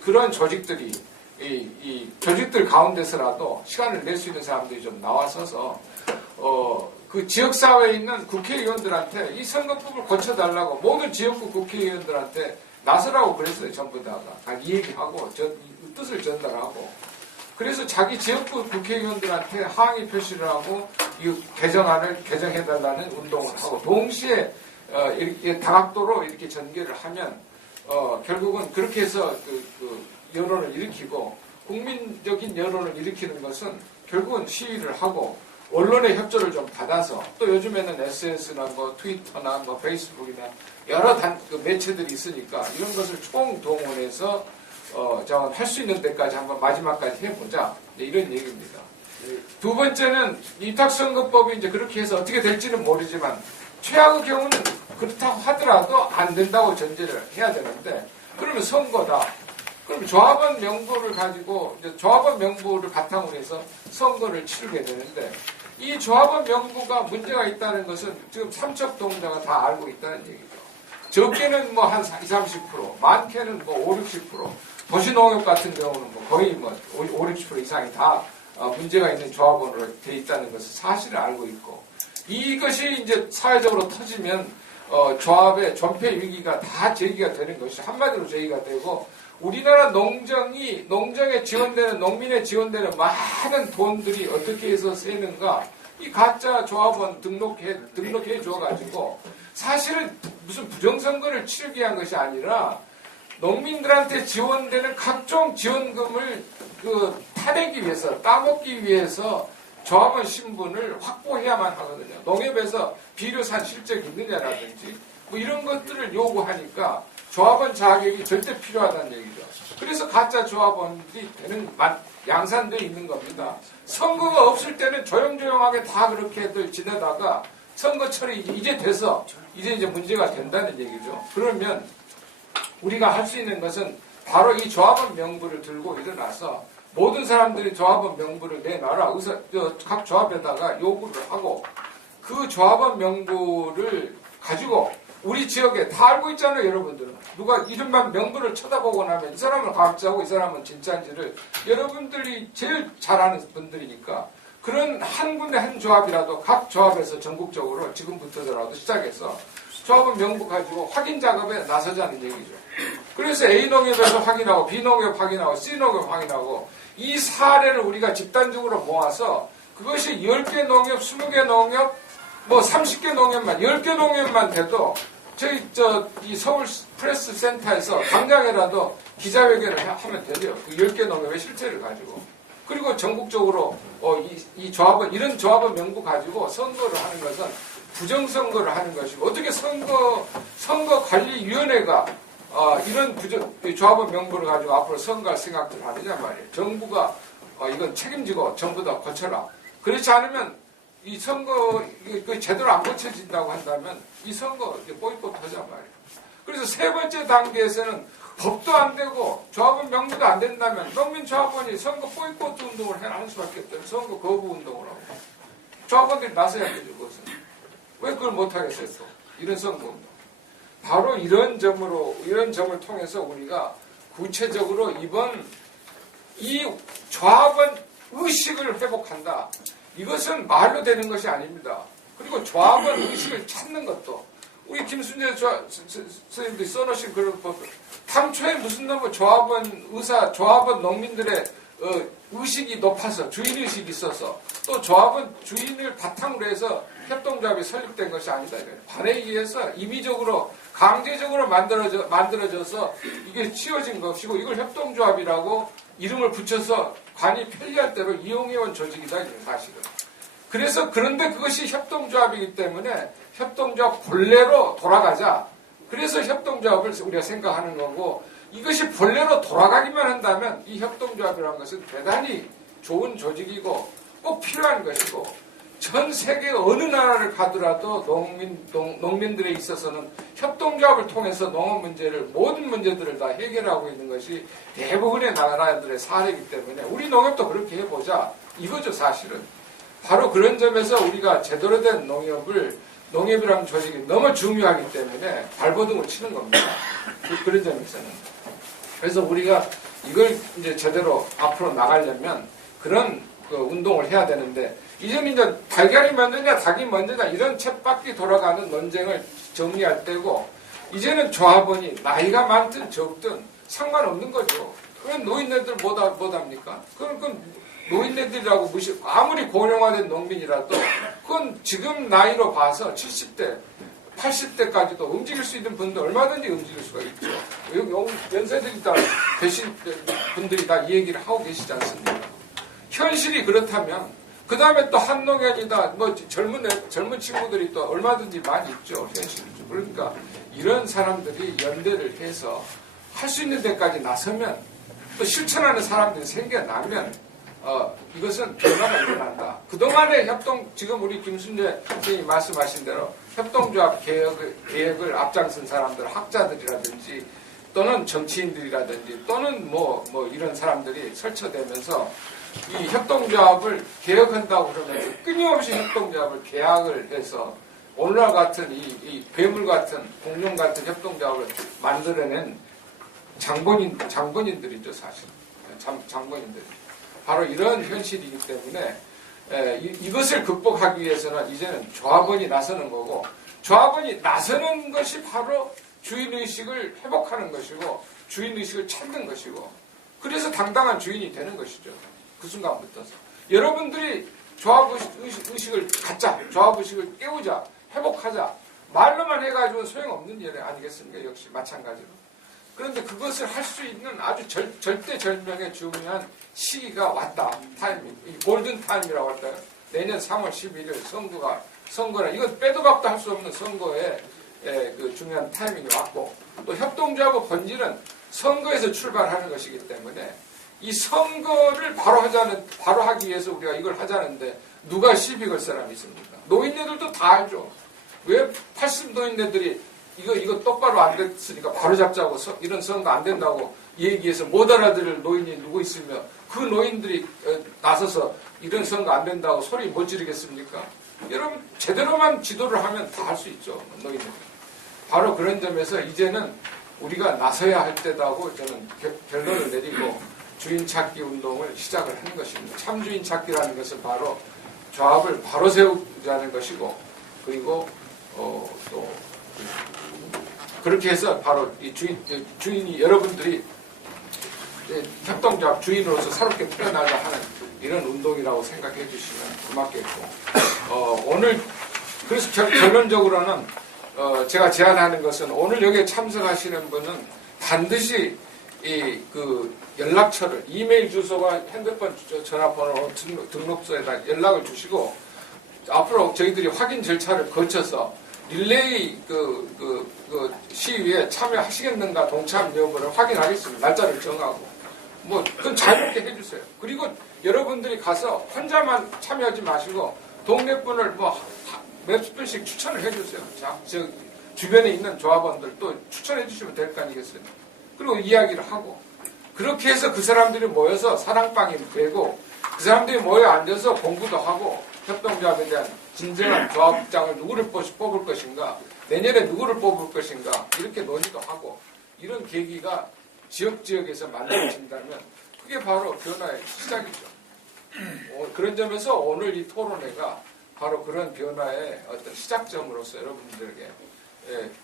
그런 조직들이 이 조직들 가운데서라도 시간을 낼 수 있는 사람들이 좀 나와서서 그 지역사회에 있는 국회의원들한테 이 선거법을 고쳐달라고 모든 지역구 국회의원들한테 나서라고 그랬어요. 전부 다가 이 얘기하고 뜻을 전달하고 그래서 자기 지역구 국회의원들한테 항의 표시를 하고 이 개정안을 개정해달라는 운동을 하고 동시에 이렇게 다각도로 이렇게 전개를 하면 결국은 그렇게 해서 여론을 일으키고 국민적인 여론을 일으키는 것은 결국은 시위를 하고 언론의 협조를 좀 받아서 또 요즘에는 SNS나 뭐 트위터나 뭐 페이스북이나 여러 매체들이 있으니까 이런 것을 총동원해서 할 수 있는 데까지 한번 마지막까지 해보자. 이런 얘기입니다. 두 번째는 위탁선거법이 이제 그렇게 해서 어떻게 될지는 모르지만 최악의 경우는 그렇다고 하더라도 안 된다고 전제를 해야 되는데 그러면 선거다. 그럼 조합원 명부를 가지고 이제 조합원 명부를 바탕으로 해서 선거를 치르게 되는데 이 조합원 명부가 문제가 있다는 것은 지금 삼척동자가 다 알고 있다는 얘기죠. 적게는 뭐 한 20, 30%, 많게는 뭐 5, 60%, 도시농협 같은 경우는 뭐 거의 뭐 5, 60% 이상이 다 문제가 있는 조합원으로 돼 있다는 것을 사실을 알고 있고 이것이 이제 사회적으로 터지면 조합의 존폐 위기가 다 제기가 되는 것이 한마디로 제기가 되고 우리나라 농정에 지원되는 농민에 지원되는 많은 돈들이 어떻게 해서 새는가 이 가짜 조합원 등록해 줘가지고 사실은 무슨 부정선거를 치르기 위한 것이 아니라 농민들한테 지원되는 각종 지원금을 타내기 위해서 따먹기 위해서 조합원 신분을 확보해야만 하거든요. 농협에서 비료산 실적이 있느냐라든지 뭐 이런 것들을 요구하니까 조합원 자격이 절대 필요하다는 얘기죠. 그래서 가짜 조합원들이 양산되어 있는 겁니다. 선거가 없을 때는 조용조용하게 다 그렇게들 지내다가 선거철이 이제 돼서 이제 문제가 된다는 얘기죠. 그러면 우리가 할 수 있는 것은 바로 이 조합원 명부를 들고 일어나서 모든 사람들이 조합원 명부를 내놔라. 각 조합에다가 요구를 하고 그 조합원 명부를 가지고 우리 지역에 다 알고 있잖아요, 여러분들은. 누가 이름만 명부를 쳐다보고 나면 이 사람은 가짜고 이 사람은 진짜인지를 여러분들이 제일 잘 아는 분들이니까 그런 한 군데 한 조합이라도 각 조합에서 전국적으로 지금부터라도 시작해서 조합원 명부 가지고 확인 작업에 나서자는 얘기죠. 그래서 A농협에서 확인하고 B농협 확인하고 C농협 확인하고 이 사례를 우리가 집단적으로 모아서 그것이 10개 농협, 20개 농협, 뭐 30개 농협만, 10개 농협만 돼도 저희 이 서울 프레스 센터에서 당장이라도 기자회견을 하면 되죠. 그 10개 농협의 실체를 가지고. 그리고 전국적으로 이 조합은 이런 조합은 명부 가지고 선거를 하는 것은 부정선거를 하는 것이고 어떻게 선거관리위원회가 이런 조합원 명부를 가지고 앞으로 선거할 생각들을 하느냐 말이에요. 정부가 이건 책임지고 전부 다 거쳐라. 그렇지 않으면 이 선거 제대로 안 거쳐진다고 한다면 이 선거 보이콧 하자 말이에요. 그래서 세 번째 단계에서는 법도 안 되고 조합원 명부도 안 된다면 농민조합원이 선거 보이콧 운동을 해야 할 수밖에 없죠. 선거 거부 운동을 하고 조합원들이 나서야 되죠. 그것은. 왜 그걸 못하겠어요 또. 이런 선거 운동. 바로 이런 점을 통해서 우리가 구체적으로 이번 이 조합원 의식을 회복한다. 이것은 말로 되는 것이 아닙니다. 그리고 조합원 의식을 찾는 것도 우리 김순재 선생님들이 써놓으신 그런 법 당초에 무슨 놈의 조합원 의사, 조합원 농민들의 의식이 높아서 주인의식이 있어서 또 조합원 주인을 바탕으로 해서 협동조합이 설립된 것이 아니다. 반에 의해서 임의적으로 강제적으로 만들어져서 이게 치워진 것이고 이걸 협동조합이라고 이름을 붙여서 관이 편리할 대로 이용해온 조직이다. 사실은. 그래서 그런데 그것이 협동조합이기 때문에 협동조합 본래로 돌아가자. 그래서 협동조합을 우리가 생각하는 거고 이것이 본래로 돌아가기만 한다면 이 협동조합이라는 것은 대단히 좋은 조직이고 꼭 필요한 것이고 전 세계 어느 나라를 가더라도 농민들에 있어서는 협동조합을 통해서 농업 문제를 모든 문제들을 다 해결하고 있는 것이 대부분의 나라들의 사례이기 때문에 우리 농협도 그렇게 해보자 이거죠 사실은. 바로 그런 점에서 우리가 제대로 된 농협이라는 조직이 너무 중요하기 때문에 발버둥을 치는 겁니다. 그런 점에서는. 그래서 우리가 이걸 이제 제대로 앞으로 나가려면 그런 운동을 해야 되는데 이제는 이제 달걀이 먼저냐 닭이 먼저냐 이런 쳇바퀴 돌아가는 논쟁을 정리할 때고 이제는 조합원이 나이가 많든 적든 상관없는 거죠. 그럼 노인네들 못합니까? 그건 노인네들이라고 아무리 고령화된 농민이라도 그건 지금 나이로 봐서 70대 80대까지도 움직일 수 있는 분들 얼마든지 움직일 수가 있죠. 여기 연세들이 다 계신 분들이 다 이 얘기를 하고 계시지 않습니까? 현실이 그렇다면 그 다음에 또 한농연이다 뭐 젊은 친구들이 또 얼마든지 많이 있죠. 현실이죠. 그러니까 이런 사람들이 연대를 해서 할 수 있는 데까지 나서면 또 실천하는 사람들이 생겨나면 이것은 변화가 일어난다. 그동안의 지금 우리 김순재 선생님이 말씀하신 대로 협동조합 개혁을 앞장선 사람들, 학자들이라든지 또는 정치인들이라든지 또는 뭐 이런 사람들이 설쳐되면서 이 협동조합을 개혁한다고 그러면서 끊임없이 협동조합을 개혁을 해서 오늘날 같은 이 괴물 같은 공룡 같은 협동조합을 만들어낸 장본인들이죠 사실. 장본인들. 바로 이런 현실이기 때문에 이것을 극복하기 위해서는 이제는 조합원이 나서는 거고 조합원이 나서는 것이 바로 주인의식을 회복하는 것이고 주인의식을 찾는 것이고 그래서 당당한 주인이 되는 것이죠. 그 순간부터서. 여러분들이 조합의식을 갖자. 조합의식을 깨우자. 회복하자. 말로만 해가지고는 소용없는 일 아니겠습니까? 역시 마찬가지로. 그런데 그것을 할 수 있는 아주 절대절명의 중요한 시기가 왔다. 타이밍. 이 골든 타임이라고 할까요? 내년 3월 11일 선거라. 이건 빼도 박도 할 수 없는 선거에 그 중요한 타이밍이 왔고 또 협동조합의 본질은 선거에서 출발하는 것이기 때문에 이 선거를 바로 하기 위해서 우리가 이걸 하자는데 누가 시비 걸 사람이 있습니까? 노인네들도 다 알죠. 왜 80 노인네들이 이거 똑바로 안 됐으니까 바로 잡자고 이런 선거 안 된다고 얘기해서 못 알아들을 노인이 누구 있으며 그 노인들이 나서서 이런 선거 안 된다고 소리 못 지르겠습니까? 여러분 제대로만 지도를 하면 다 할 수 있죠. 노인들. 바로 그런 점에서 이제는 우리가 나서야 할 때다고 저는 결론을 내리고 주인 찾기 운동을 시작을 하는 것입니다. 참주인 찾기라는 것은 바로 조합을 바로 세우자는 것이고 그리고 또 그렇게 해서 바로 이 주인이 여러분들이 협동조합 주인으로서 새롭게 태어나자 하는 이런 운동이라고 생각해 주시면 고맙겠고 오늘 그래서 결론적으로는 제가 제안하는 것은 오늘 여기에 참석하시는 분은 반드시 그 연락처를 이메일 주소와 핸드폰 전화번호 등록소에다 연락을 주시고 앞으로 저희들이 확인 절차를 거쳐서 릴레이 시위에 참여하시겠는가 동참 여부를 확인하겠습니다. 날짜를 정하고 뭐 그건 자유롭게 해주세요. 그리고 여러분들이 가서 혼자만 참여하지 마시고 동네 분을 뭐 몇 분씩 추천을 해주세요. 자, 저 주변에 있는 조합원들 또 추천해 주시면 될 거 아니겠어요? 그리고 이야기를 하고 그렇게 해서 그 사람들이 모여서 사랑방이 되고 그 사람들이 모여 앉아서 공부도 하고 협동조합에 대한 진정한 조합장을 누구를 뽑을 것인가 내년에 누구를 뽑을 것인가 이렇게 논의도 하고 이런 계기가 지역에서 만들어진다면 그게 바로 변화의 시작이죠. 그런 점에서 오늘 이 토론회가 바로 그런 변화의 어떤 시작점으로서 여러분들에게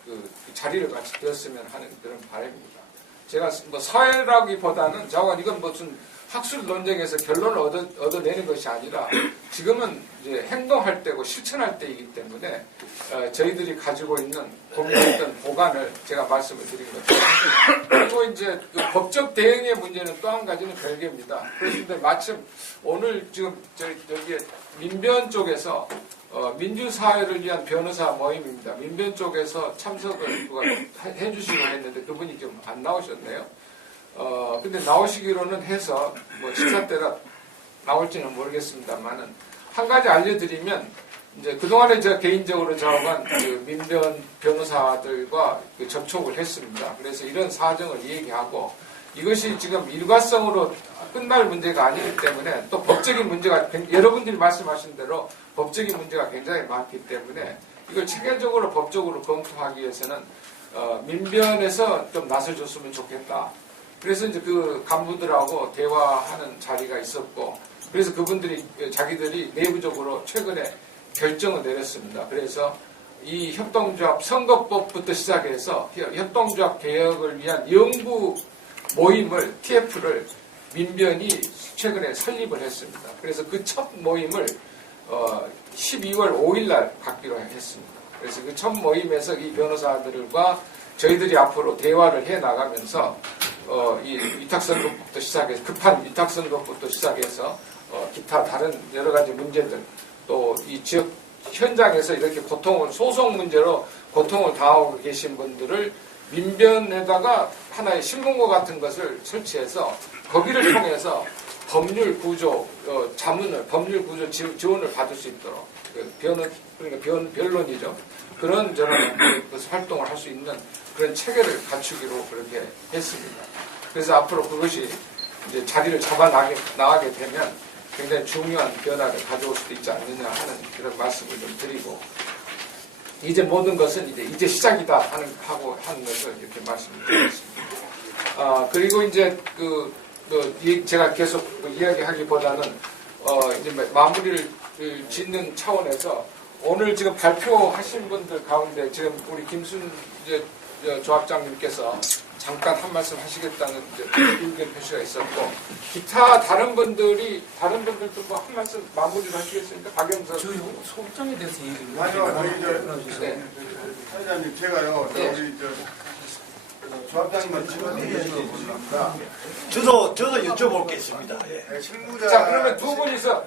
그 자리를 같이 되었으면 하는 그런 바람입니다. 제가 뭐 사회라기보다는 자관 이건 무슨 학술 논쟁에서 결론을 얻어내는 것이 아니라 지금은 이제 행동할 때고 실천할 때이기 때문에 저희들이 가지고 있는 고민했던 보관을 제가 말씀을 드린 거죠. 그리고 이제 그 법적 대응의 문제는 또 한 가지는 별개입니다. 그런데 마침 오늘 지금 여기에 민변 쪽에서 민주사회를 위한 변호사 모임입니다. 민변 쪽에서 참석을 누가 해주시고 했는데 그분이 좀 안 나오셨네요. 근데 나오시기로는 해서 뭐 식사 때가 나올지는 모르겠습니다만은 한 가지 알려드리면 이제 그동안에 제가 개인적으로 저하고 그 민변 변호사들과 그 접촉을 했습니다. 그래서 이런 사정을 얘기하고 이것이 지금 일과성으로 끝날 문제가 아니기 때문에 또 법적인 문제가 여러분들이 말씀하신 대로 법적인 문제가 굉장히 많기 때문에 이걸 체계적으로 법적으로 검토하기 위해서는 민변에서 좀 나서줬으면 좋겠다. 그래서 이제 그 간부들하고 대화하는 자리가 있었고 그래서 그분들이 자기들이 내부적으로 최근에 결정을 내렸습니다. 그래서 이 협동조합 선거법부터 시작해서 협동조합 개혁을 위한 연구 모임을 TF를 민변이 최근에 설립을 했습니다. 그래서 그 첫 모임을 12월 5일 날 갖기로 했습니다. 그래서 그 첫 모임에서 이 변호사들과 저희들이 앞으로 대화를 해 나가면서 이 위탁선거부터 시작해서 급한 위탁선거부터 시작해서 기타 다른 여러 가지 문제들 또 이 지역 현장에서 이렇게 소송 문제로 고통을 당하고 계신 분들을 민변에다가 하나의 신문고 같은 것을 설치해서 거기를 통해서 법률 구조 법률 구조 지원을 받을 수 있도록 그러니까 변론이죠. 그런 활동을 할 수 있는 그런 체계를 갖추기로 그렇게 했습니다. 그래서 앞으로 그것이 이제 자리를 잡아 나가게 되면 굉장히 중요한 변화를 가져올 수도 있지 않느냐 하는 그런 말씀을 좀 드리고 이제 모든 것은 이제 시작이다 하는 것을 이렇게 말씀을 드리겠습니다. 그리고 이제 제가 계속 이야기하기보다는 이제 마무리를 짓는 차원에서 오늘 지금 발표하신 분들 가운데 지금 우리 김순 조합장님께서 잠깐 한 말씀 하시겠다는 의견 표시가 있었고 기타 다른 분들도 뭐 한 말씀 마무리를 하시겠습니까? 박영선 저 소극장에 대해서 얘기를 네. 사장님 제가요 우리 조합장님은 지금 저도 여쭤볼 게 있습니다. 예. 실무자 자 그러면 두 분이서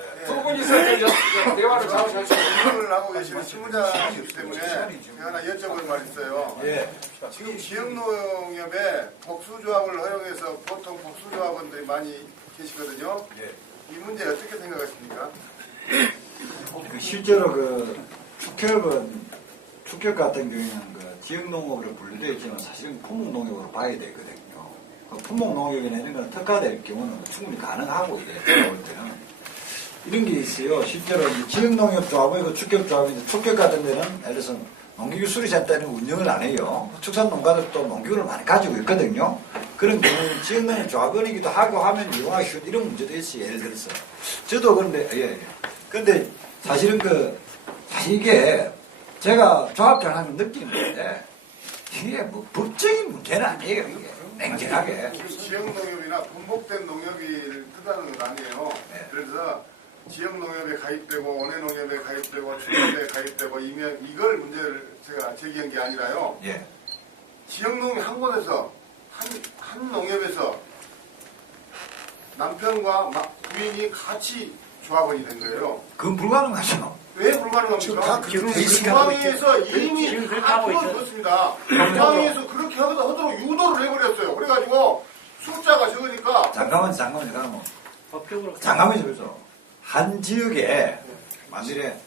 대화를 잡으셔서 질문을 하고 계시는 실무자이기 때문에 제가 하나 여쭤볼 말이 있어요. 예. 지금 지역농협에 복수조합을 허용해서 보통 복수조합원들이 많이 계시거든요. 예. 이 문제 어떻게 생각하십니까? 실제로 축협 같은 경우에는 지역농업으로 분류되어 있지만 사실은 품목농업으로 봐야 되거든요. 품목농업에 내는 건 특화될 경우는 충분히 가능하고 이래요. 때는 이런 게 있어요. 실제로 지역농협조합이고 축협조합인데 축협 같은 데는 예를 들어서 농기구 수리센터는 운영을 안 해요. 축산농가들도 농기구를 많이 가지고 있거든요. 그런 경우는 지역농협조합원이기도 하고 하면 이용하기 쉬운 이런 문제도 있어요. 예를 들어서 저도 그런데 근데 사실은 사실 이게 제가 조합장 하면 느끼는 건데 이게 뭐 법적인 문제는 아니에요. 이게 냉정하게. 지역농협이나 분복된 농협이 뜻하는 건 아니에요. 네. 그래서 지역농협에 가입되고 원해농협에 가입되고 축협에 가입되고 이걸 문제를 제가 제기한 게 아니라요. 예. 지역농협 한 곳에서 한 농협에서 남편과 부인이 같이 조합원이 된 거예요. 그건 불가능하죠. 왜 불가능합니까? 지금 중앙위에서 이미 지금 그렇게 다 하고 있어요. 풀어줬습니다. 중앙위에서 그렇게 하도록 유도를 해버렸어요. 그래가지고 숫자가 적으니까 잠깐만요. 법적으로 잠깐만요. 그래서 한 지역에 만일에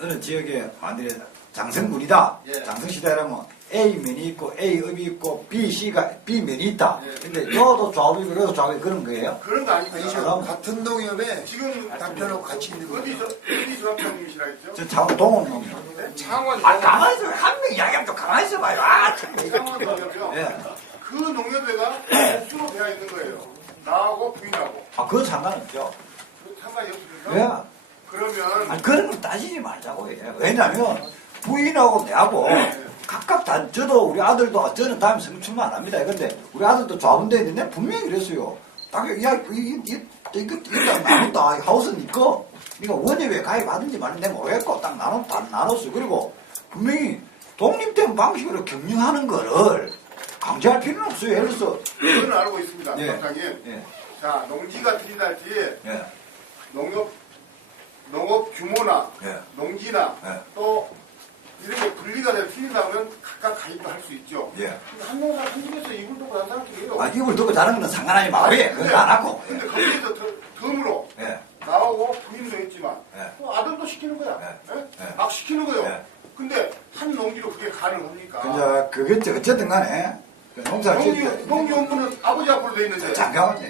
어느 지역에 만일에 장성군이다. 예. 장성시대라면 A면이 있고 A읍이 있고 B면이 있다. 예. 근데 여도 조합이고 여도 조합이 그런 거예요? 그런 거 아니고요. 그럼 같은 농협에 지금 남편하고 같이 있는 거예요. 어디 조합장님이시라 했죠? 저 창동원 놈이요. 창원 가만히 있어. 한 명 이야기하면 또 가만히 있어봐요. 창원 농협이요. 예. 그 농협회가 복수로 되어 있는 거예요. 나하고 부인하고. 그거 상관없죠. 그 상관이 없습니까? 왜? 그러면 아니, 그런 거 따지지 말자고 해. 왜냐면, 부인하고 내하고, 각각 저도 우리 아들도, 저는 다음에 성출만 안 합니다. 근데, 우리 아들도 조합원대 있는데, 분명히 그랬어요. 딱, 야, 이거 나눴다. 하우스는 있고, 그러니까 원협에 가입하든지 말든지 모르겠고, 딱 나눴어. 그리고, 분명히, 독립된 방식으로 경영하는 거를 강제할 필요는 없어요. 예를 들어서, 그건 알고 있습니다. 예. 조합장님. 예, 자, 농지가 틀린달지 예, 농업 규모나 예. 농지나 예. 또 이렇게 분리가 돼서 틀린다면 각각 가입을 할 수 있죠. 예. 근데 한 농사 한 집에서 이불 두고 한 사람들이에요. 아, 이걸 두고 다른 거는 상관하지 말아요. 그건 안 하고. 근데 거기에서 덤으로 예. 나오고 부인도 했지만 예. 또 아들도 시키는 거야. 예. 예? 예. 막 시키는 거예요. 예. 근데 한 농지로 그게 가능합니까? 그죠. 그게 어쨌든 간에, 농사 농지원부는 아버지 앞으로 돼 있는데 잠깐만요.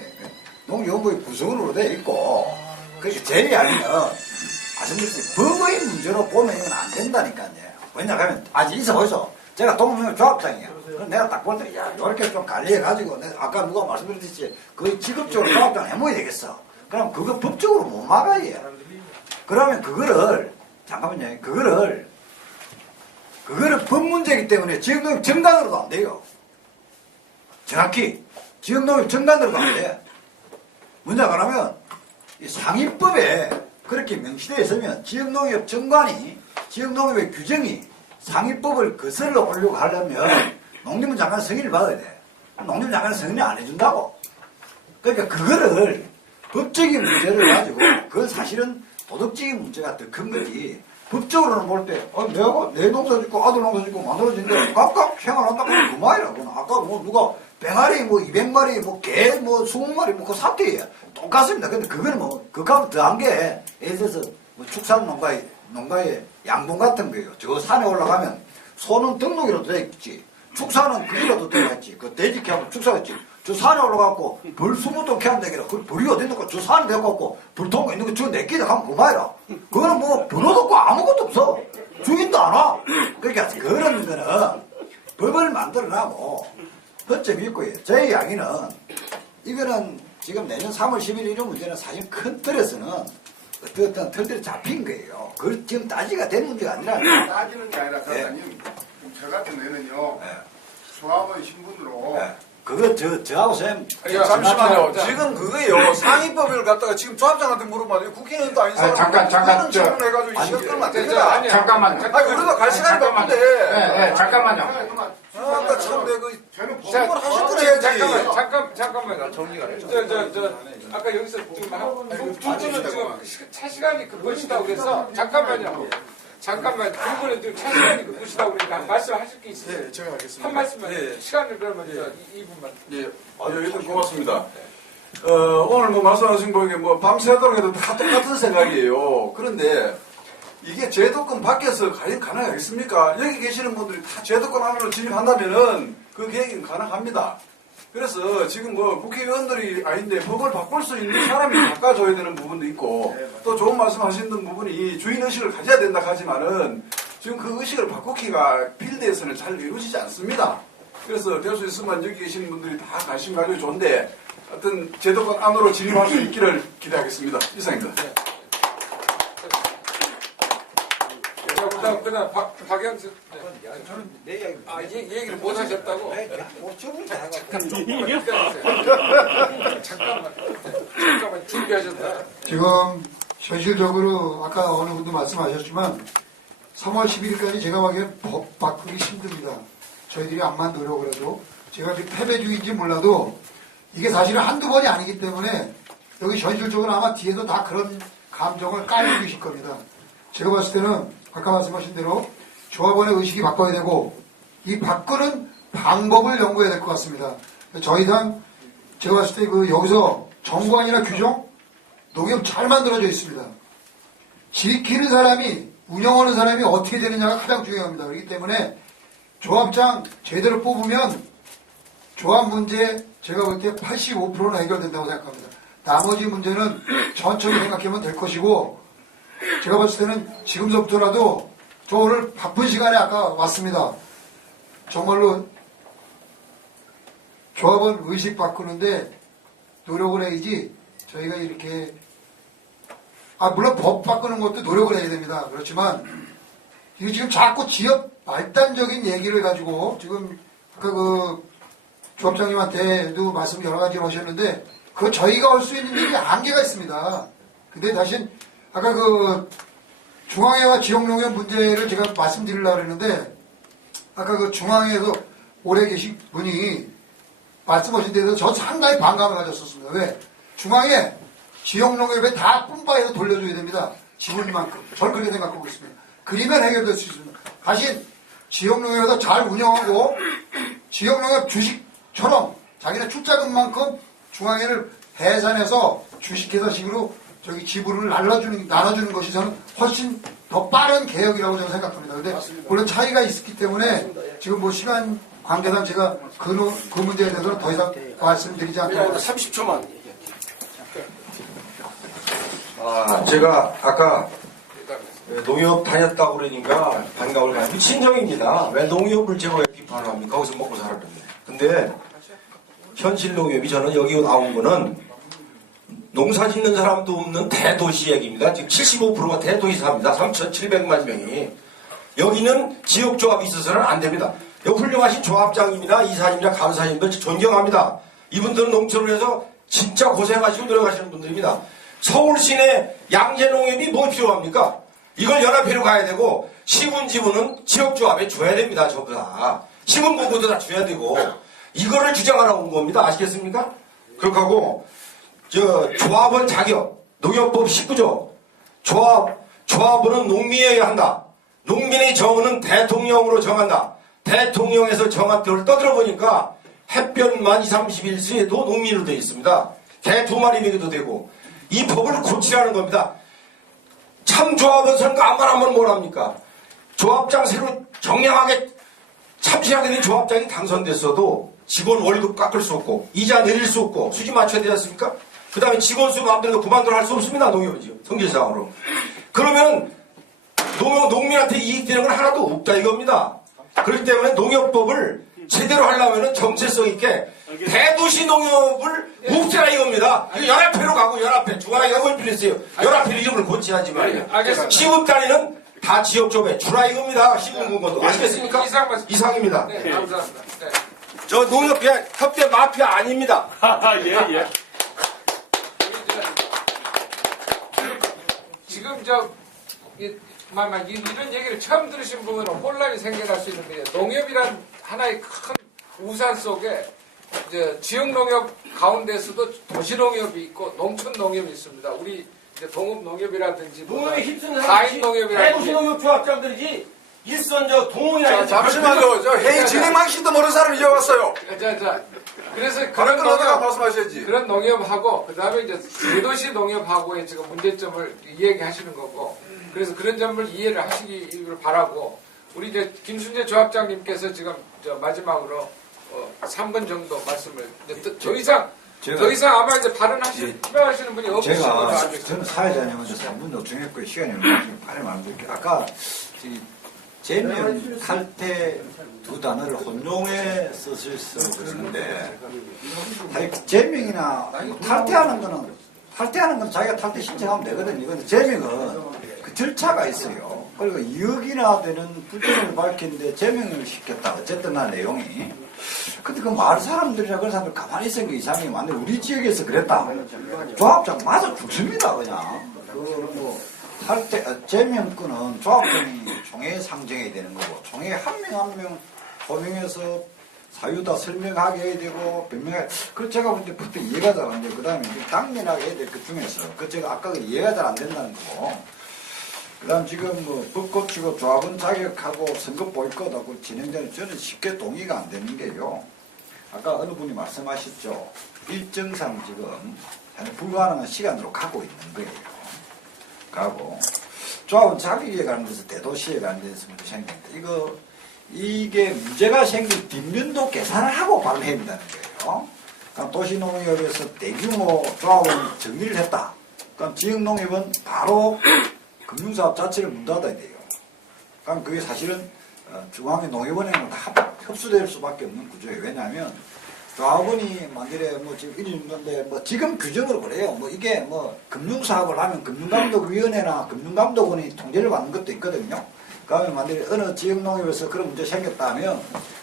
농지원부의 구성으로 돼 있고, 그래서 제 이야기는, 말씀드렸듯이 법의 문제로 보면 이건 안 된다니까요. 왜냐하면, 아직 있어보죠. 제가 동명의 조합장이야. 그럼 내가 딱 볼 때, 야, 이렇게 좀 관리해가지고, 아까 누가 말씀드렸듯이, 거의 직업적으로 조합장 해모야 되겠어. 그럼 그거 법적으로 못 막아요. 그러면 그거를, 잠깐만요. 그거를 법 문제이기 때문에 지역농협 정관으로도 안 돼요. 정확히 지역농협 정관으로도 안 돼. 문제가 뭐냐면 이 상위법에 그렇게 명시되어 있으면 지역농협 정관이 지역농협의 규정이 상위법을 거슬러 오려고 하려면 농림부 장관 승인을 받아야 돼. 농림부 장관은 승인을 안 해준다고. 그러니까 그거를 법적인 문제를 가지고 그건 사실은 도덕적인 문제가 더 큰 거지. 법적으로는 볼 때, 내가 내 농사 짓고 아들 농사 짓고 만들어진데 각각 생활한다고 하면 그 말이라고. 아까 뭐 누가 100마리, 뭐 200마리, 뭐 개, 뭐 20마리, 뭐 그 사태예요. 똑같습니다. 근데 그거는 뭐, 그거하고 더한 게, 예를 들어서 뭐 축산 농가의 양봉 같은 거예요. 저 산에 올라가면 소는 등록이라도 돼 있지. 축사는 그기라도 돼 있지. 그 돼지 캐하고 축사했지. 저 산에 올라가고 벌 20통 캐면 되겠라. 그 벌이 어디 있는 거, 저 산에 돼갖고 불통 있는 거 저 내끼다 가면 그만이라. 그거는 뭐 번호도 없고 아무것도 없어. 주인도 안 와. 그러니까 그런 거는 법을 만들어놔고 허점이 있고요. 제 이야기는 이거는 지금 내년 3월 10일 이런 문제는 사실 큰 틀에서는 어떤 틀들이 잡힌 거예요. 그걸 지금 따지가 된 문제가 아니라. 따지는 게 아니라 사장님 저 같은 데는요 네. 조합원 신분으로 네. 그거 저하고 쌤. 잠시만요. 지금 그거예요. 상위법을 갖다가 지금 조합장한테 물어봐도 국회의원도 아닌 사람. 잠깐, 해가지고 시간 끌면 안 되잖아. 아니, 잠깐만. 아니, 우리도 갈 시간이 바쁜데. 네, 잠깐만요. 아까 참 내가 저는 자, 법을 하실 해야지. 잠깐만요. 정리가 돼. 아까 여기서 지금 두 분은 지금 차 시간이 급하시다고 그래서 잠깐만요. 잠깐만, 두 분은 지금 차 시간이 급하시다고 그러니까 말씀하실 게 있어요. 네, 제가 하겠습니다. 한 말씀만. 네. 시간을 그러면 2분만. 예, 일단 고맙습니다. 오늘 뭐 말씀하신 거에 뭐 밤새도록 해도 다 똑같은 생각이에요. 그런데 이게 제도권 밖에서 과연 가능하겠습니까? 여기 계시는 분들이 다 제도권 안으로 진입한다면은 그 계획은 가능합니다. 그래서 지금 뭐 국회의원들이 아닌데 법을 바꿀 수 있는 사람이 바꿔줘야 되는 부분도 있고 또 좋은 말씀 하시는 부분이 주인의식을 가져야 된다 하지만은 지금 그 의식을 바꾸기가 필드에서는 잘 이루어지지 않습니다. 그래서 될 수 있으면 여기 계시는 분들이 다 관심 가지고 좋은데 어떤 제도권 안으로 진입할 수 있기를 기대하겠습니다. 이상입니다. 그다음 박영수. 저는 내 이야기. 얘기를 못 하셨다고? 뭐 저분이 다 잠깐만 준비하셨다. 지금 현실적으로 아까 어느 분도 말씀하셨지만 3월 10일까지 제가 보기엔 법 바꾸기 힘듭니다. 저희들이 암만 노력을 해도 제가 패배주의인지 몰라도 이게 사실은 한두 번이 아니기 때문에 여기 현실적으로 아마 뒤에도 다 그런 감정을 깔고 계실 겁니다. 제가 봤을 때는 아까 말씀하신 대로 조합원의 의식이 바꿔야 되고 이 바꾸는 방법을 연구해야 될 것 같습니다. 저희 당 제가 봤을 때 여기서 정관이나 규정 농협 잘 만들어져 있습니다. 지키는 사람이 운영하는 사람이 어떻게 되느냐가 가장 중요합니다. 그렇기 때문에 조합장 제대로 뽑으면 조합 문제 제가 볼 때 85%는 해결된다고 생각합니다. 나머지 문제는 천천히 생각하면 될 것이고 제가 봤을 때는 지금서부터라도 저 오늘 바쁜 시간에 아까 왔습니다. 정말로 조합원 의식 바꾸는데 노력을 해야지 저희가 이렇게 물론 법 바꾸는 것도 노력을 해야 됩니다. 그렇지만 이게 지금 자꾸 지역 말단적인 얘기를 가지고 지금 아까 조합장님한테도 말씀 여러 가지 하셨는데 그거 저희가 할 수 있는 일이 한계가 있습니다. 근데 다시 아까 중앙회와 지역농협 문제를 제가 말씀드리려고 했는데 아까 중앙회에서 오래 계신 분이 말씀하신 데서 저 상당히 반감을 가졌었습니다. 왜? 중앙회 지역농협에 다 뿜빠해서 돌려줘야 됩니다. 지분만큼. 저는 그렇게 생각하고 있습니다. 그러면 해결될 수 있습니다. 다시 지역농협에서 잘 운영하고 지역농협 주식처럼 자기네 출자금만큼 중앙회를 해산해서 주식회사 식으로 지분을 나눠주는 것이 저는 훨씬 더 빠른 개혁이라고 저는 생각합니다. 근데 물론 차이가 있기 때문에 지금 시간 관계상 제가 그 문제에 대해서는 더 이상 말씀드리지 않고 30초만. 제가 아까 농협 다녔다고 그러니까 반가움을 가지고 친정입니다. 왜 농협을 제가 왜 비판을 합니까? 거기서 먹고 살았는데. 근데 현실 농협이 저는 여기 나온 거는 농사 짓는 사람도 없는 대도시 얘기입니다. 지금 75%가 대도시 삽니다. 3,700만 명이. 여기는 지역조합이 있어서는 안 됩니다. 여기 훌륭하신 조합장님이나 이사님이나 감사님들 존경합니다. 이분들은 농촌을 해서 진짜 고생하시고 노력하시는 분들입니다. 서울 시내 양재농협이 뭐 필요합니까? 이걸 연합회로 가야 되고 시군 지분은 지역조합에 줘야 됩니다. 전부 다. 시군 보고도 다 줘야 되고 이거를 주장하러 온 겁니다. 아시겠습니까? 그렇게 하고 조합원 자격, 농협법 19조 조합원은 농민이어야 한다. 농민의 정의는 대통령으로 정한다. 대통령에서 정한 때를 떠들어보니까 햇볕만 2, 31세에도 농민으로 되어 있습니다. 개 2마리 먹여도 되고 이 법을 고치라는 겁니다. 참 조합원 선거 안만 하면 뭐랍니까? 조합장 새로 정량하게 참신하게 된 조합장이 당선됐어도 직원 월급 깎을 수 없고 이자 내릴 수 없고 수지 맞춰야 되지 않습니까? 그 다음에 직원 수 마음대로 그만두라 할 수 없습니다. 농협이죠. 성질상으로. 그러면 농민한테 이익되는 건 하나도 없다 이겁니다. 그렇기 때문에 농협법을 제대로 하려면 정체성 있게 대도시 농협을 없애라 이겁니다. 이거 연합회로 가고 연합회 중앙회가 뭘 필요했어요. 연합회 이름을 고쳐야지 말이에요. 알겠습니다. 시급 단위는 다 지역조합에 주라 이겁니다. 시군군건도 아시겠습니까? 이상입니다. 네, 감사합니다. 네. 저 농협회 마피아 아닙니다. 예. 지금 이런 얘기를 처음 들으신 분은 혼란이 생겨날 수 있는데 농협이란 하나의 큰 우산 속에 지역 농협 가운데서도 도시 농협이 있고 농촌 농협이 있습니다. 우리 동업 농협이라든지 농협에 힘쓰는 사인 농협이라든지 대도시 농협 조합장들이지 일선 동호회나 잠시만요. 저 회의 진행하시도 모르는 사람이 이제 왔어요. 그래서 그런 걸 어디가 말씀하셔야지. 그런 농협하고 그다음에 대도시 농협하고의 지금 문제점을 이야기하시는 거고 그래서 그런 점을 이해를 하시기를 바라고 우리 김순재 조합장님께서 지금 마지막으로 3분 정도 말씀을 더 이상 아마 발언하시는 분이 없으신 걸로 알고 저는 있습니다. 사회자님한테 3분 요청했고 시간이 없어서 빨리 말씀드릴게요. 아까 제명, 탈퇴 두 단어를 혼용해 쓰셔서 그러는데 제명이나 탈퇴하는 건 자기가 탈퇴 신청하면 되거든요. 근데 제명은 그 절차가 있어요. 그리고 2억이나 되는 부정을 밝히는데 제명을 시켰다. 어쨌든 나 내용이. 근데 그 말 사람들이나 그런 사람들 가만히 있으면 그 이상이 맞는데 우리 지역에서 그랬다. 조합장 맞아 죽습니다 그냥. 탈퇴, 제명권은 조합장이 총회에 상정해야 되는 거고 총회에 한 명 한 명 호명해서 사유 다 설명하게 해야 되고 변명해. 그 제가 볼 때부터 이해가 잘 안 돼요. 그다음에 당면하게 해야 될 것 중에서 그 제가 아까 이해가 잘 안 된다는 거고. 그다음 지금 뭐 법 고치고 조합원 자격하고 선거 보이콧하고 진행되는 저는 쉽게 동의가 안 되는 게요. 아까 어느 분이 말씀하셨죠. 일정상 지금 불가능한 시간으로 가고 있는 거예요. 가고 조합원 자격에 관한 데서 대도시에 관한 데서 문제 생긴다. 이게 문제가 생긴 뒷면도 계산을 하고 발표해야 된다는 거예요. 그러니까 도시농협에서 대규모 조합원 정리를 했다. 그럼 지역농협은 바로 금융사업 자체를 문 닫아야 돼요. 그럼 그게 사실은 중앙의 농협원에는 다 흡수될 수밖에 없는 구조예요. 왜냐하면 조합원이 만일에 뭐 지금 이리 있는데 뭐 지금 규정으로 그래요. 뭐 이게 뭐 금융사업을 하면 금융감독위원회나 금융감독원이 통제를 받는 것도 있거든요. 그다음에 만약에 어느 지역농협에서 그런 문제 생겼다면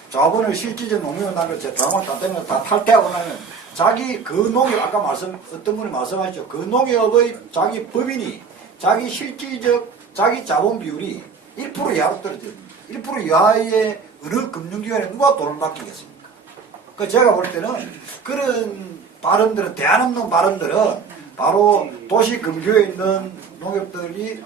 조합원을 실질적 농협원을 조합원 다 때문에 다 탈퇴하고 나면 자기 그 농협 아까 어떤 분이 말씀하셨죠. 그 농협의 자기 법인이 자기 실질적 자기 자본 비율이 1% 이하로 떨어져요. 1% 이하의 어느 금융기관에 누가 돈을 맡기겠습니까? 그 제가 볼 때는 그런 발언들은 대안없는 발언들은 바로 도시 근교에 있는 농협들이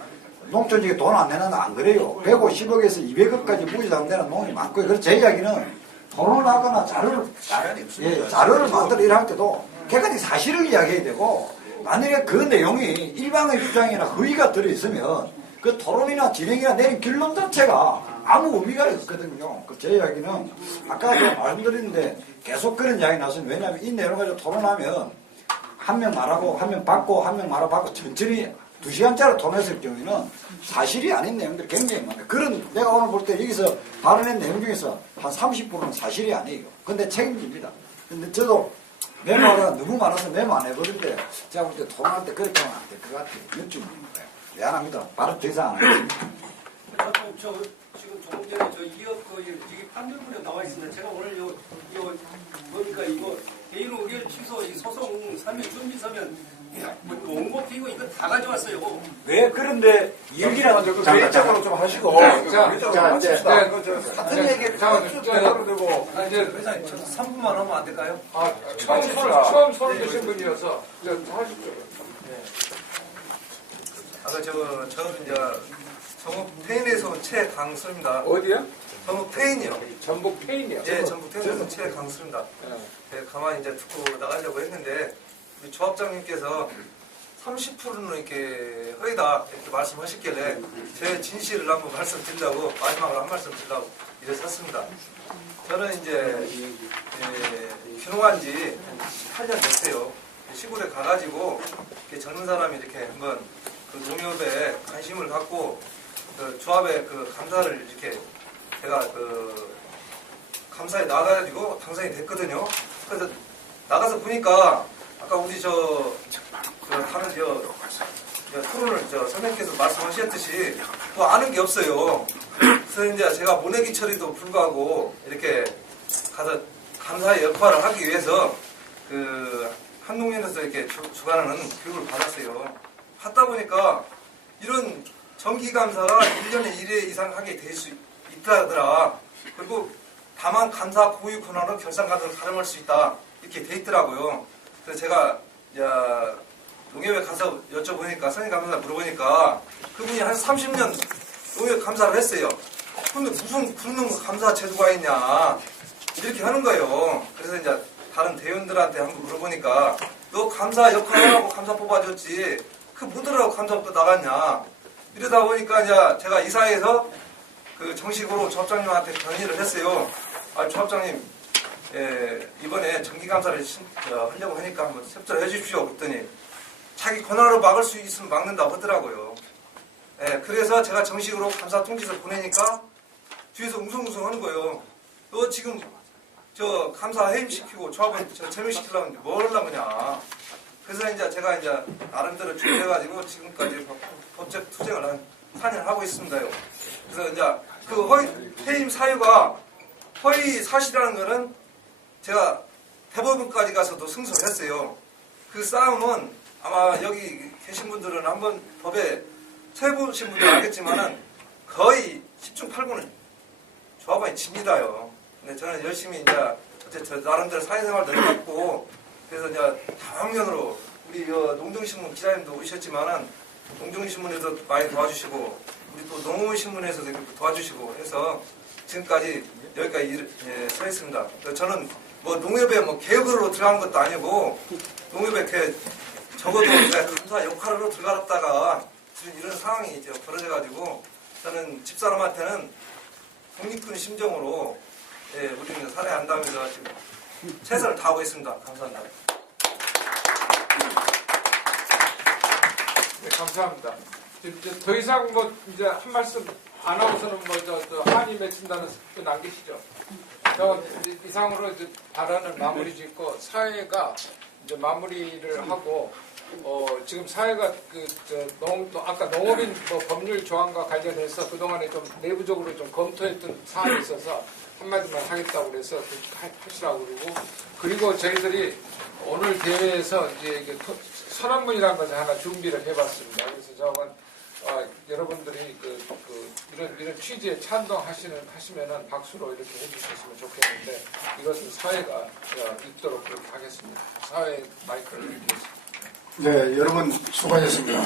농촌지에 돈 안 내는 안 그래요. 150억에서 200억까지 무지당되는 농이 많고요. 그래서 제 이야기는 토론을 하거나 자료를 만들어 일할 때도 객관적 사실을 이야기해야 되고 만약에 그 내용이 일방의 주장이나 허위가 들어있으면 그 토론이나 진행이나 내린 결론 자체가 아무 의미가 없거든요. 제 이야기는 아까 제가 말씀드렸는데 계속 그런 이야기 나서는 왜냐하면 이 내용 가지고 토론하면 한 명 말하고 한 명 받고 한 명 말하고 천천히 2시간짜리 토론했을 경우에는 사실이 아닌 내용들이 굉장히 많아요. 그런 내가 오늘 볼 때 여기서 발언한 내용 중에서 한 30%는 사실이 아니에요. 근데 책임집니다. 근데 저도 메모가 너무 많아서 메모 안 해버린데 제가 볼 때 토론할 때 그렇게 하면 안 될 것 같아요. 몇 줄 거예요. 미안합니다. 발언 더 이상 안 하겠습니다. 지금 조금 전에 저 이업 이게 판결문에 나와 있습니다. 제가 오늘 이거 보니까 이거 개인 의결 취소 소송 사면 준비 서면 뭐 원고 피고 이거 다 가져왔어요. 왜 그런데 얘기랑 개인적으로 좀 하시고 자, 이제 같은 얘기 해도 되고 이제 회장님 저 3분만 하면 안 될까요? 처음 손을 드신 분이어서 이제 하십시오. 아까 저는 이제 전북 페인에서 최강수입니다. 어디야? 전북 페인이요. 전북 페인이요. 예, 전북 페인에서 최강수입니다. 예, 가만히 이제 듣고 나가려고 했는데 우리 조합장님께서 30%는 이렇게 허위다 이렇게 말씀하셨길래 제 진실을 한번 말씀드리려고 마지막으로 한 말씀 드리려고 일어섰습니다. 저는 이제 귀농한 지 18년 됐어요. 시골에 가가지고 이렇게 젊은 사람이 이렇게 한번 그 농협에 관심을 갖고 그 조합의 그 감사를 이렇게 제가 그 감사에 나가가지고 당선이 됐거든요. 그래서 나가서 보니까 아까 우리 다른 토론을 선생님께서 말씀하셨듯이 뭐 아는 게 없어요. 그래서 이제 제가 모내기 처리도 불구하고 이렇게 가서 감사의 역할을 하기 위해서 그 한농연에서 이렇게 주관하는 교육을 받았어요. 하다 보니까 이런 정기감사가 1년에 1회 이상 하게 될 수 있다더라. 그리고 다만 감사 고유 권한으로 결산가능을 가능할 수 있다. 이렇게 돼 있더라고요. 그래서 제가 농협에 가서 여쭤보니까 선생님 감사 물어보니까 그분이 한 30년 농협 감사를 했어요. 근데 무슨 그런 감사 제도가 있냐 이렇게 하는 거예요. 그래서 이제 다른 대원들한테 한번 물어보니까 너 감사 역할하라고 감사 뽑아줬지 그 뭐더라고 감사부터 나갔냐 이러다 보니까 이제 제가 이사회에서 그 정식으로 조합장님한테 건의를 했어요. 아 조합장님 이번에 정기감사를 하려고 하니까 한번 협조를 해주십시오. 그랬더니 자기 권한으로 막을 수 있으면 막는다고 하더라고요. 그래서 제가 정식으로 감사 통지서 보내니까 뒤에서 웅성웅성 하는 거예요. 너 지금 감사 해임시키고 조합원 제명시키려면 뭘 하려고 하냐. 그래서 이제 제가 나름대로 준비해가지고 지금까지 법적 투쟁을 한 4년 하고 있습니다요. 그래서 이제 그 해임 사유가 허위 사실이라는 거는 제가 대법원까지 가서도 승소를 했어요. 그 싸움은 아마 여기 계신 분들은 한번 법에 처해보신 분들은 알겠지만은 거의 10중 8구는 조합원이 집니다요. 근데 저는 열심히 이제 저 나름대로 사회생활도 해봤고 그래서 이제 다방면으로 우리 농정신문 기자님도 오셨지만은 농정신문에서 많이 도와주시고 우리 또 농업신문에서도 이렇게 도와주시고 해서 지금까지 여기까지 서 있습니다. 저는 뭐 농협에 뭐 개혁으로 들어간 것도 아니고 농협에 이렇게 적어도 감사 역할으로 들어갔다가 지금 이런 상황이 이제 벌어져가지고 저는 집사람한테는 독립군 심정으로 우리는 살아야 한다면서 지금 최선을 다하고 있습니다. 감사합니다. 네, 감사합니다. 더 이상 뭐 이제 한 말씀 안 하고서는 뭐 한이 맺힌다는 분 안 계시죠? 이상으로 이제 발언을 마무리 짓고 사회가 이제 마무리를 하고 지금 사회가 아까 농업인 뭐 법률 조항과 관련해서 그동안에 좀 내부적으로 좀 검토했던 사안이 있어서 한마디만 하겠다고 그래서 그렇게 하시라고 그리고 저희들이 오늘 대회에서 이제 선언문이라는 것을 하나 준비를 해봤습니다. 그래서 저건 여러분들이 이런 취지에 찬동하시면은 박수로 이렇게 해주셨으면 좋겠는데 이것은 사회가 읽도록 그렇게 하겠습니다. 사회 마이크를 드리겠습니다. 네, 여러분 수고하셨습니다.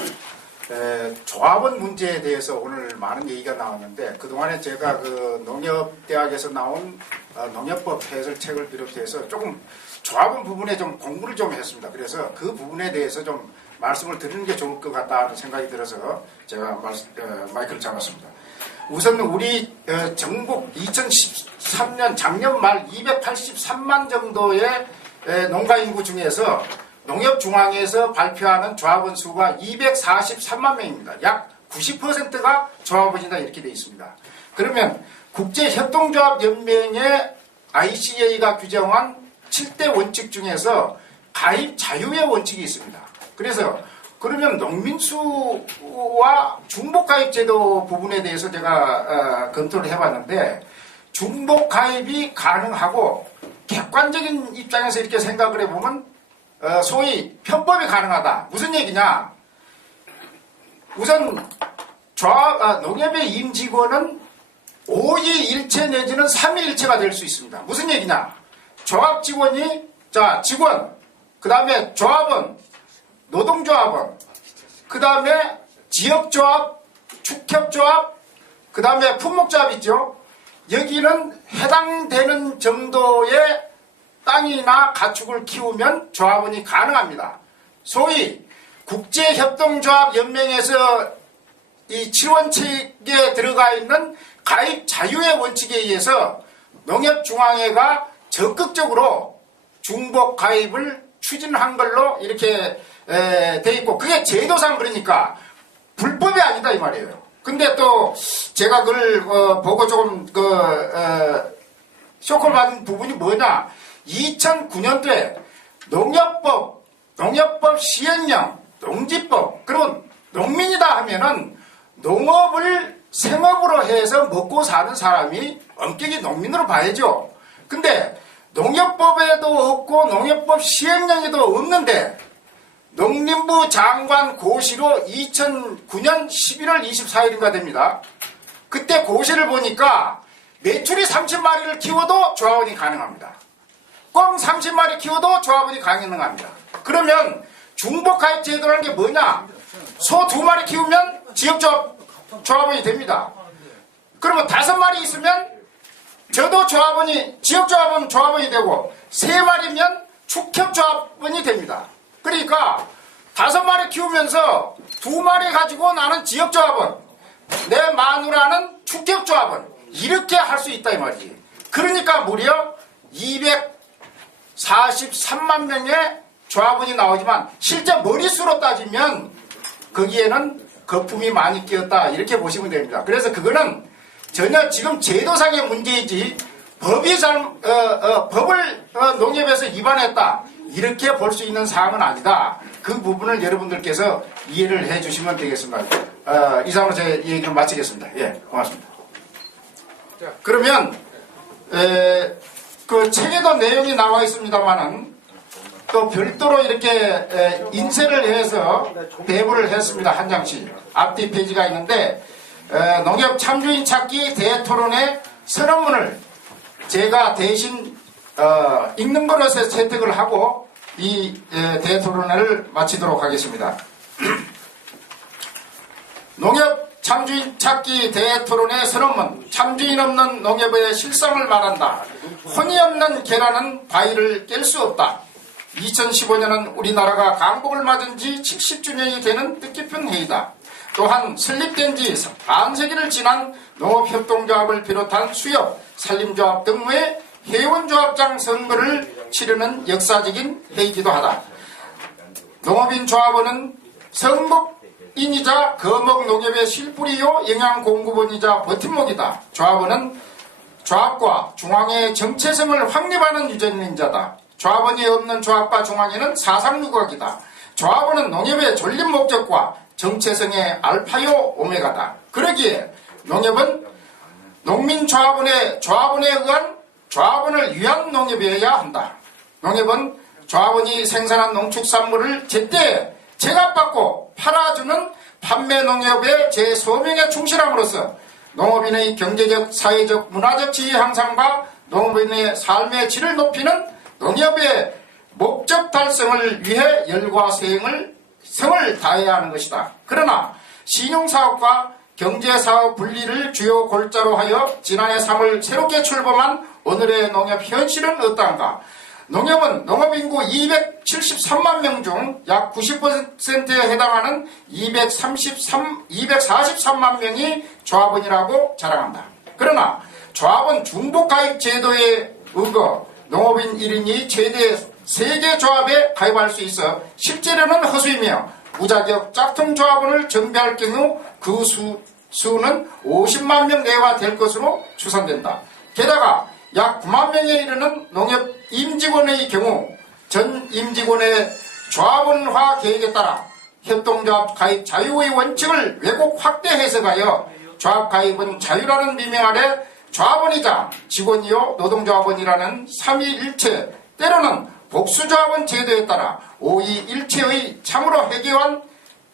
조합원 문제에 대해서 오늘 많은 얘기가 나왔는데 그동안에 제가 그 농협대학에서 나온 농협법 해설책을 비롯해서 조금 조합원 부분에 좀 공부를 좀 했습니다. 그래서 그 부분에 대해서 좀 말씀을 드리는 게 좋을 것 같다는 생각이 들어서 제가 마이크를 잡았습니다. 우선 우리 전국 2013년 작년 말 283만 정도의 농가 인구 중에서 농협중앙에서 발표하는 조합원 수가 243만 명입니다. 약 90%가 조합원이다 이렇게 되어 있습니다. 그러면 국제협동조합연맹의 ICA가 규정한 7대 원칙 중에서 가입 자유의 원칙이 있습니다. 그래서 그러면 농민수와 중복가입제도 부분에 대해서 제가 검토를 해봤는데 중복가입이 가능하고 객관적인 입장에서 이렇게 생각을 해보면 소위 편법이 가능하다. 무슨 얘기냐? 우선 농협의 임직원은 5.2일체 내지는 3.2일체가 될 수 있습니다. 무슨 얘기냐? 조합 직원이 직원, 그 다음에 조합원, 노동조합원, 그 다음에 지역조합, 축협조합, 그 다음에 품목조합 있죠. 여기는 해당되는 정도의 땅이나 가축을 키우면 조합원이 가능합니다. 소위 국제협동조합연맹에서 이 7원칙에 들어가 있는 가입 자유의 원칙에 의해서 농협중앙회가 적극적으로 중복 가입을 추진한 걸로 이렇게 돼 있고 그게 제도상 그러니까 불법이 아니다 이 말이에요. 근데 또 제가 그걸 보고 조금 쇼크를 받은 부분이 뭐냐? 2009년도에 농협법 시행령, 농지법, 그리고 농민이다 하면은 농업을 생업으로 해서 먹고 사는 사람이 엄격히 농민으로 봐야죠. 근데 농협법에도 없고 농협법 시행령에도 없는데 농림부 장관 고시로 2009년 11월 24일인가 됩니다. 그때 고시를 보니까 매출이 30마리를 키워도 조합원이 가능합니다. 꽁 30마리 키워도 조합원이 가능합니다. 그러면 중복가입 제도라는 게 뭐냐? 소 2마리 키우면 지역조합원이 됩니다. 그러면 5마리 있으면 저도 지역조합원이 되고 3마리면 축협조합원이 됩니다. 그러니까 5마리 키우면서 2마리 가지고 나는 지역조합원, 내 마누라는 축협조합원 이렇게 할 수 있다 이 말이지. 그러니까 무려 243만 명의 조합원이 나오지만 실제 머릿수로 따지면 거기에는 거품이 많이 끼었다 이렇게 보시면 됩니다. 그래서 그거는 전혀 지금 제도상의 문제이지 법을 농협에서 위반했다 이렇게 볼 수 있는 사항은 아니다. 그 부분을 여러분들께서 이해를 해주시면 되겠습니다. 이상으로 제 얘기를 마치겠습니다. 예, 고맙습니다. 그러면 그 책에도 내용이 나와 있습니다만은 또 별도로 이렇게 인쇄를 해서 배부를 했습니다. 한 장씩 앞뒤 페이지가 있는데 농협 참주인 찾기 대토론회 선언문을 제가 대신 읽는 버릇에 채택을 하고 이 대토론회를 마치도록 하겠습니다. 농협 참주인 찾기 대토론회 선언문. 참주인 없는 농협의 실상을 말한다. 혼이 없는 계란은 바위를 깰 수 없다. 2015년은 우리나라가 강복을 맞은 지 70주년이 되는 뜻깊은 해이다. 또한 설립된 지 반세기를 지난 농업협동조합을 비롯한 수협, 산림조합 등의 회원조합장 선거를 치르는 역사적인 해이기도 하다. 농업인조합원은 성목인이자 거목농협의 실뿌리요 영양공급원이자 버팀목이다. 조합원은 조합과 중앙의 정체성을 확립하는 유전인자다. 조합원이 없는 조합과 중앙에는 사상유곽이다. 조합원은 농협의 존립 목적과 정체성의 알파요 오메가다. 그러기에 농협은 농민조합원의 조합원에 의한 조합원을 위한 농협이어야 한다. 농협은 조합원이 생산한 농축산물을 제때 제값받고 팔아주는 판매농협의 제 소명에 충실함으로써 농업인의 경제적, 사회적, 문화적 지위 향상과 농업인의 삶의 질을 높이는 농협의 목적 달성을 위해 열과 성을 다해야 하는 것이다. 그러나 신용사업과 경제사업 분리를 주요 골자로 하여 지난해 3월 새롭게 출범한 오늘의 농협 현실은 어떠한가? 농협은 농업인구 273만 명 중 약 90%에 해당하는 243만 명이 조합원이라고 자랑한다. 그러나 조합원 중복가입 제도에 의거 농업인 1인이 최대 3개 조합에 가입할 수 있어 실제로는 허수이며 무자격 짝퉁 조합원을 정비할 경우 그 수는 50만 명 내외가 될 것으로 추산된다. 게다가 약 9만 명에 이르는 농협 임직원의 경우 전 임직원의 조합원화 계획에 따라 협동조합 가입 자유의 원칙을 왜곡 확대 해석하여 조합 가입은 자유라는 미명 아래 조합원이자 직원이요 노동조합원이라는 삼위일체 때로는 복수조합원 제도에 따라 오이일체의 참으로 회개한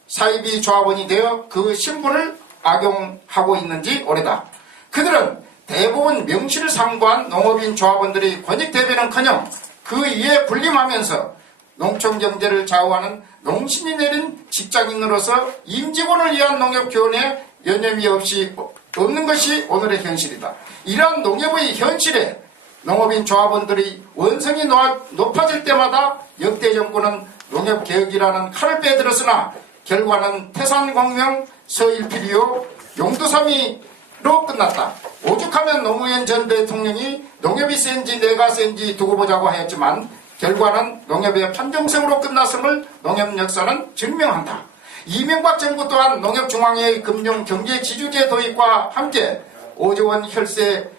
사이비 조합원이 되어 그 신분을 악용하고 있는지 오래다. 그들은 대부분 명실상부한 농업인 조합원들이 권익대변은커녕 그 위에 군림하면서 농촌경제를 좌우하는 농신이 내린 직장인으로서 임직원을 위한 농협 교원에 여념이 없는 것이 오늘의 현실이다. 이러한 농협의 현실에 농업인 조합원들의 원성이 높아질 때마다 역대 정권은 농협개혁이라는 칼을 빼들었으나 결과는 태산공명, 서일필이요, 용두삼이로 끝났다. 오죽하면 노무현 전 대통령이 농협이 센지 내가 센지 두고 보자고 하였지만 결과는 농협의 판정성으로 끝났음을 농협 역사는 증명한다. 이명박 정부 또한 농협중앙회의 금융 경제 지주제 도입과 함께 5조 원 혈세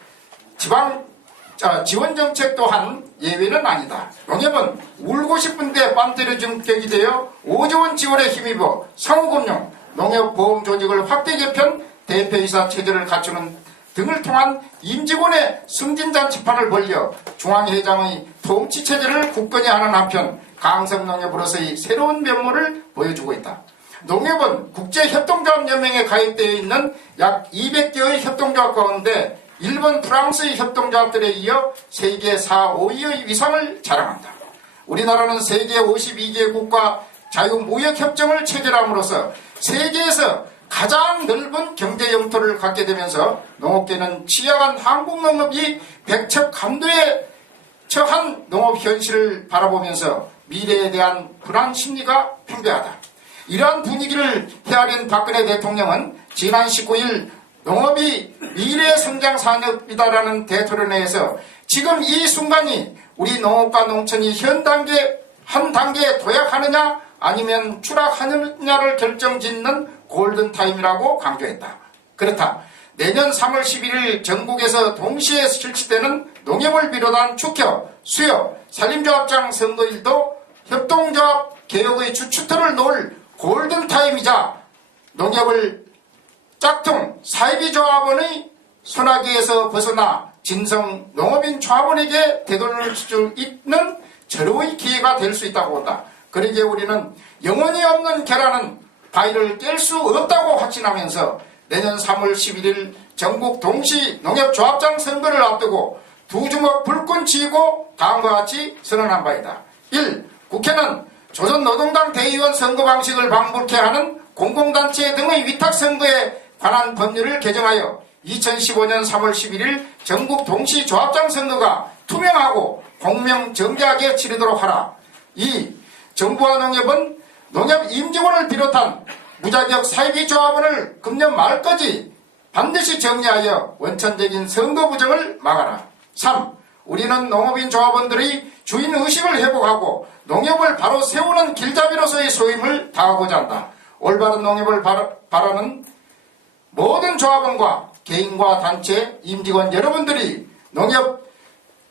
지원 정책 또한 예외는 아니다. 농협은 울고 싶은데 뺨 때려준 격이 되어 5조 원 지원에 힘입어 상호금융, 농협보험 조직을 확대 개편, 대표이사 체제를 갖추는 등을 통한 임직원의 승진잔치판을 벌려 중앙회장의 통치체제를 굳건히 하는 한편 강성농협으로서의 새로운 면모를 보여주고 있다. 농협은 국제협동조합연맹에 가입되어 있는 약 200개의 협동조합 가운데 일본, 프랑스의 협동조합들에 이어 세계 4, 5위의 위상을 자랑한다. 우리나라는 세계 52개국과 자유무역협정을 체결함으로써 세계에서 가장 넓은 경제 영토를 갖게 되면서 농업계는 취약한 한국 농업이 백척간도에 처한 농업 현실을 바라보면서 미래에 대한 불안 심리가 팽배하다. 이러한 분위기를 헤아린 박근혜 대통령은 지난 19일 농업이 미래 성장 산업이다라는 대토론회에서 지금 이 순간이 우리 농업과 농촌이 한 단계 도약하느냐 아니면 추락하느냐를 결정짓는 골든타임이라고 강조했다. 그렇다. 내년 3월 11일 전국에서 동시에 실시되는 농협을 비롯한 축협, 수협, 산림조합장 선거일도 협동조합 개혁의 주춧돌을 놓을 골든타임이자 농협을 짝퉁 사이비 조합원의 손아귀에서 벗어나 진성 농업인 조합원에게 되돌릴 수 있는 절호의 기회가 될 수 있다고 본다. 그러기에 우리는 영혼이 없는 계란은 바위를 깰 수 없다고 확신하면서 내년 3월 11일 전국 동시 농협조합장 선거를 앞두고 두 주먹 불끈 쥐고 다음과 같이 선언한 바이다. 1. 국회는 조선노동당 대의원 선거 방식을 방불케 하는 공공단체 등의 위탁선거에 관한 법률을 개정하여 2015년 3월 11일 전국 동시조합장 선거가 투명하고 공명정대하게 치르도록 하라. 2. 정부와 농협은 농협 임직원을 비롯한 무자격 사이비 조합원을 금년 말까지 반드시 정리하여 원천적인 선거 부정을 막아라. 3. 우리는 농업인 조합원들의 주인의식을 회복하고 농협을 바로 세우는 길잡이로서의 소임을 다하고자 한다. 올바른 농협을 바라는 모든 조합원과 개인과 단체, 임직원 여러분들이 농협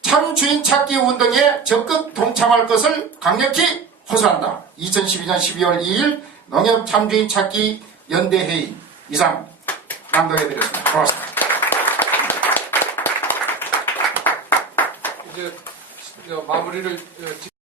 참주인 찾기 운동에 적극 동참할 것을 강력히 호소한다. 2012년 12월 2일 농협 참주인 찾기 연대회의 이상 낭독해드렸습니다. 고맙습니다. 이제 마무리를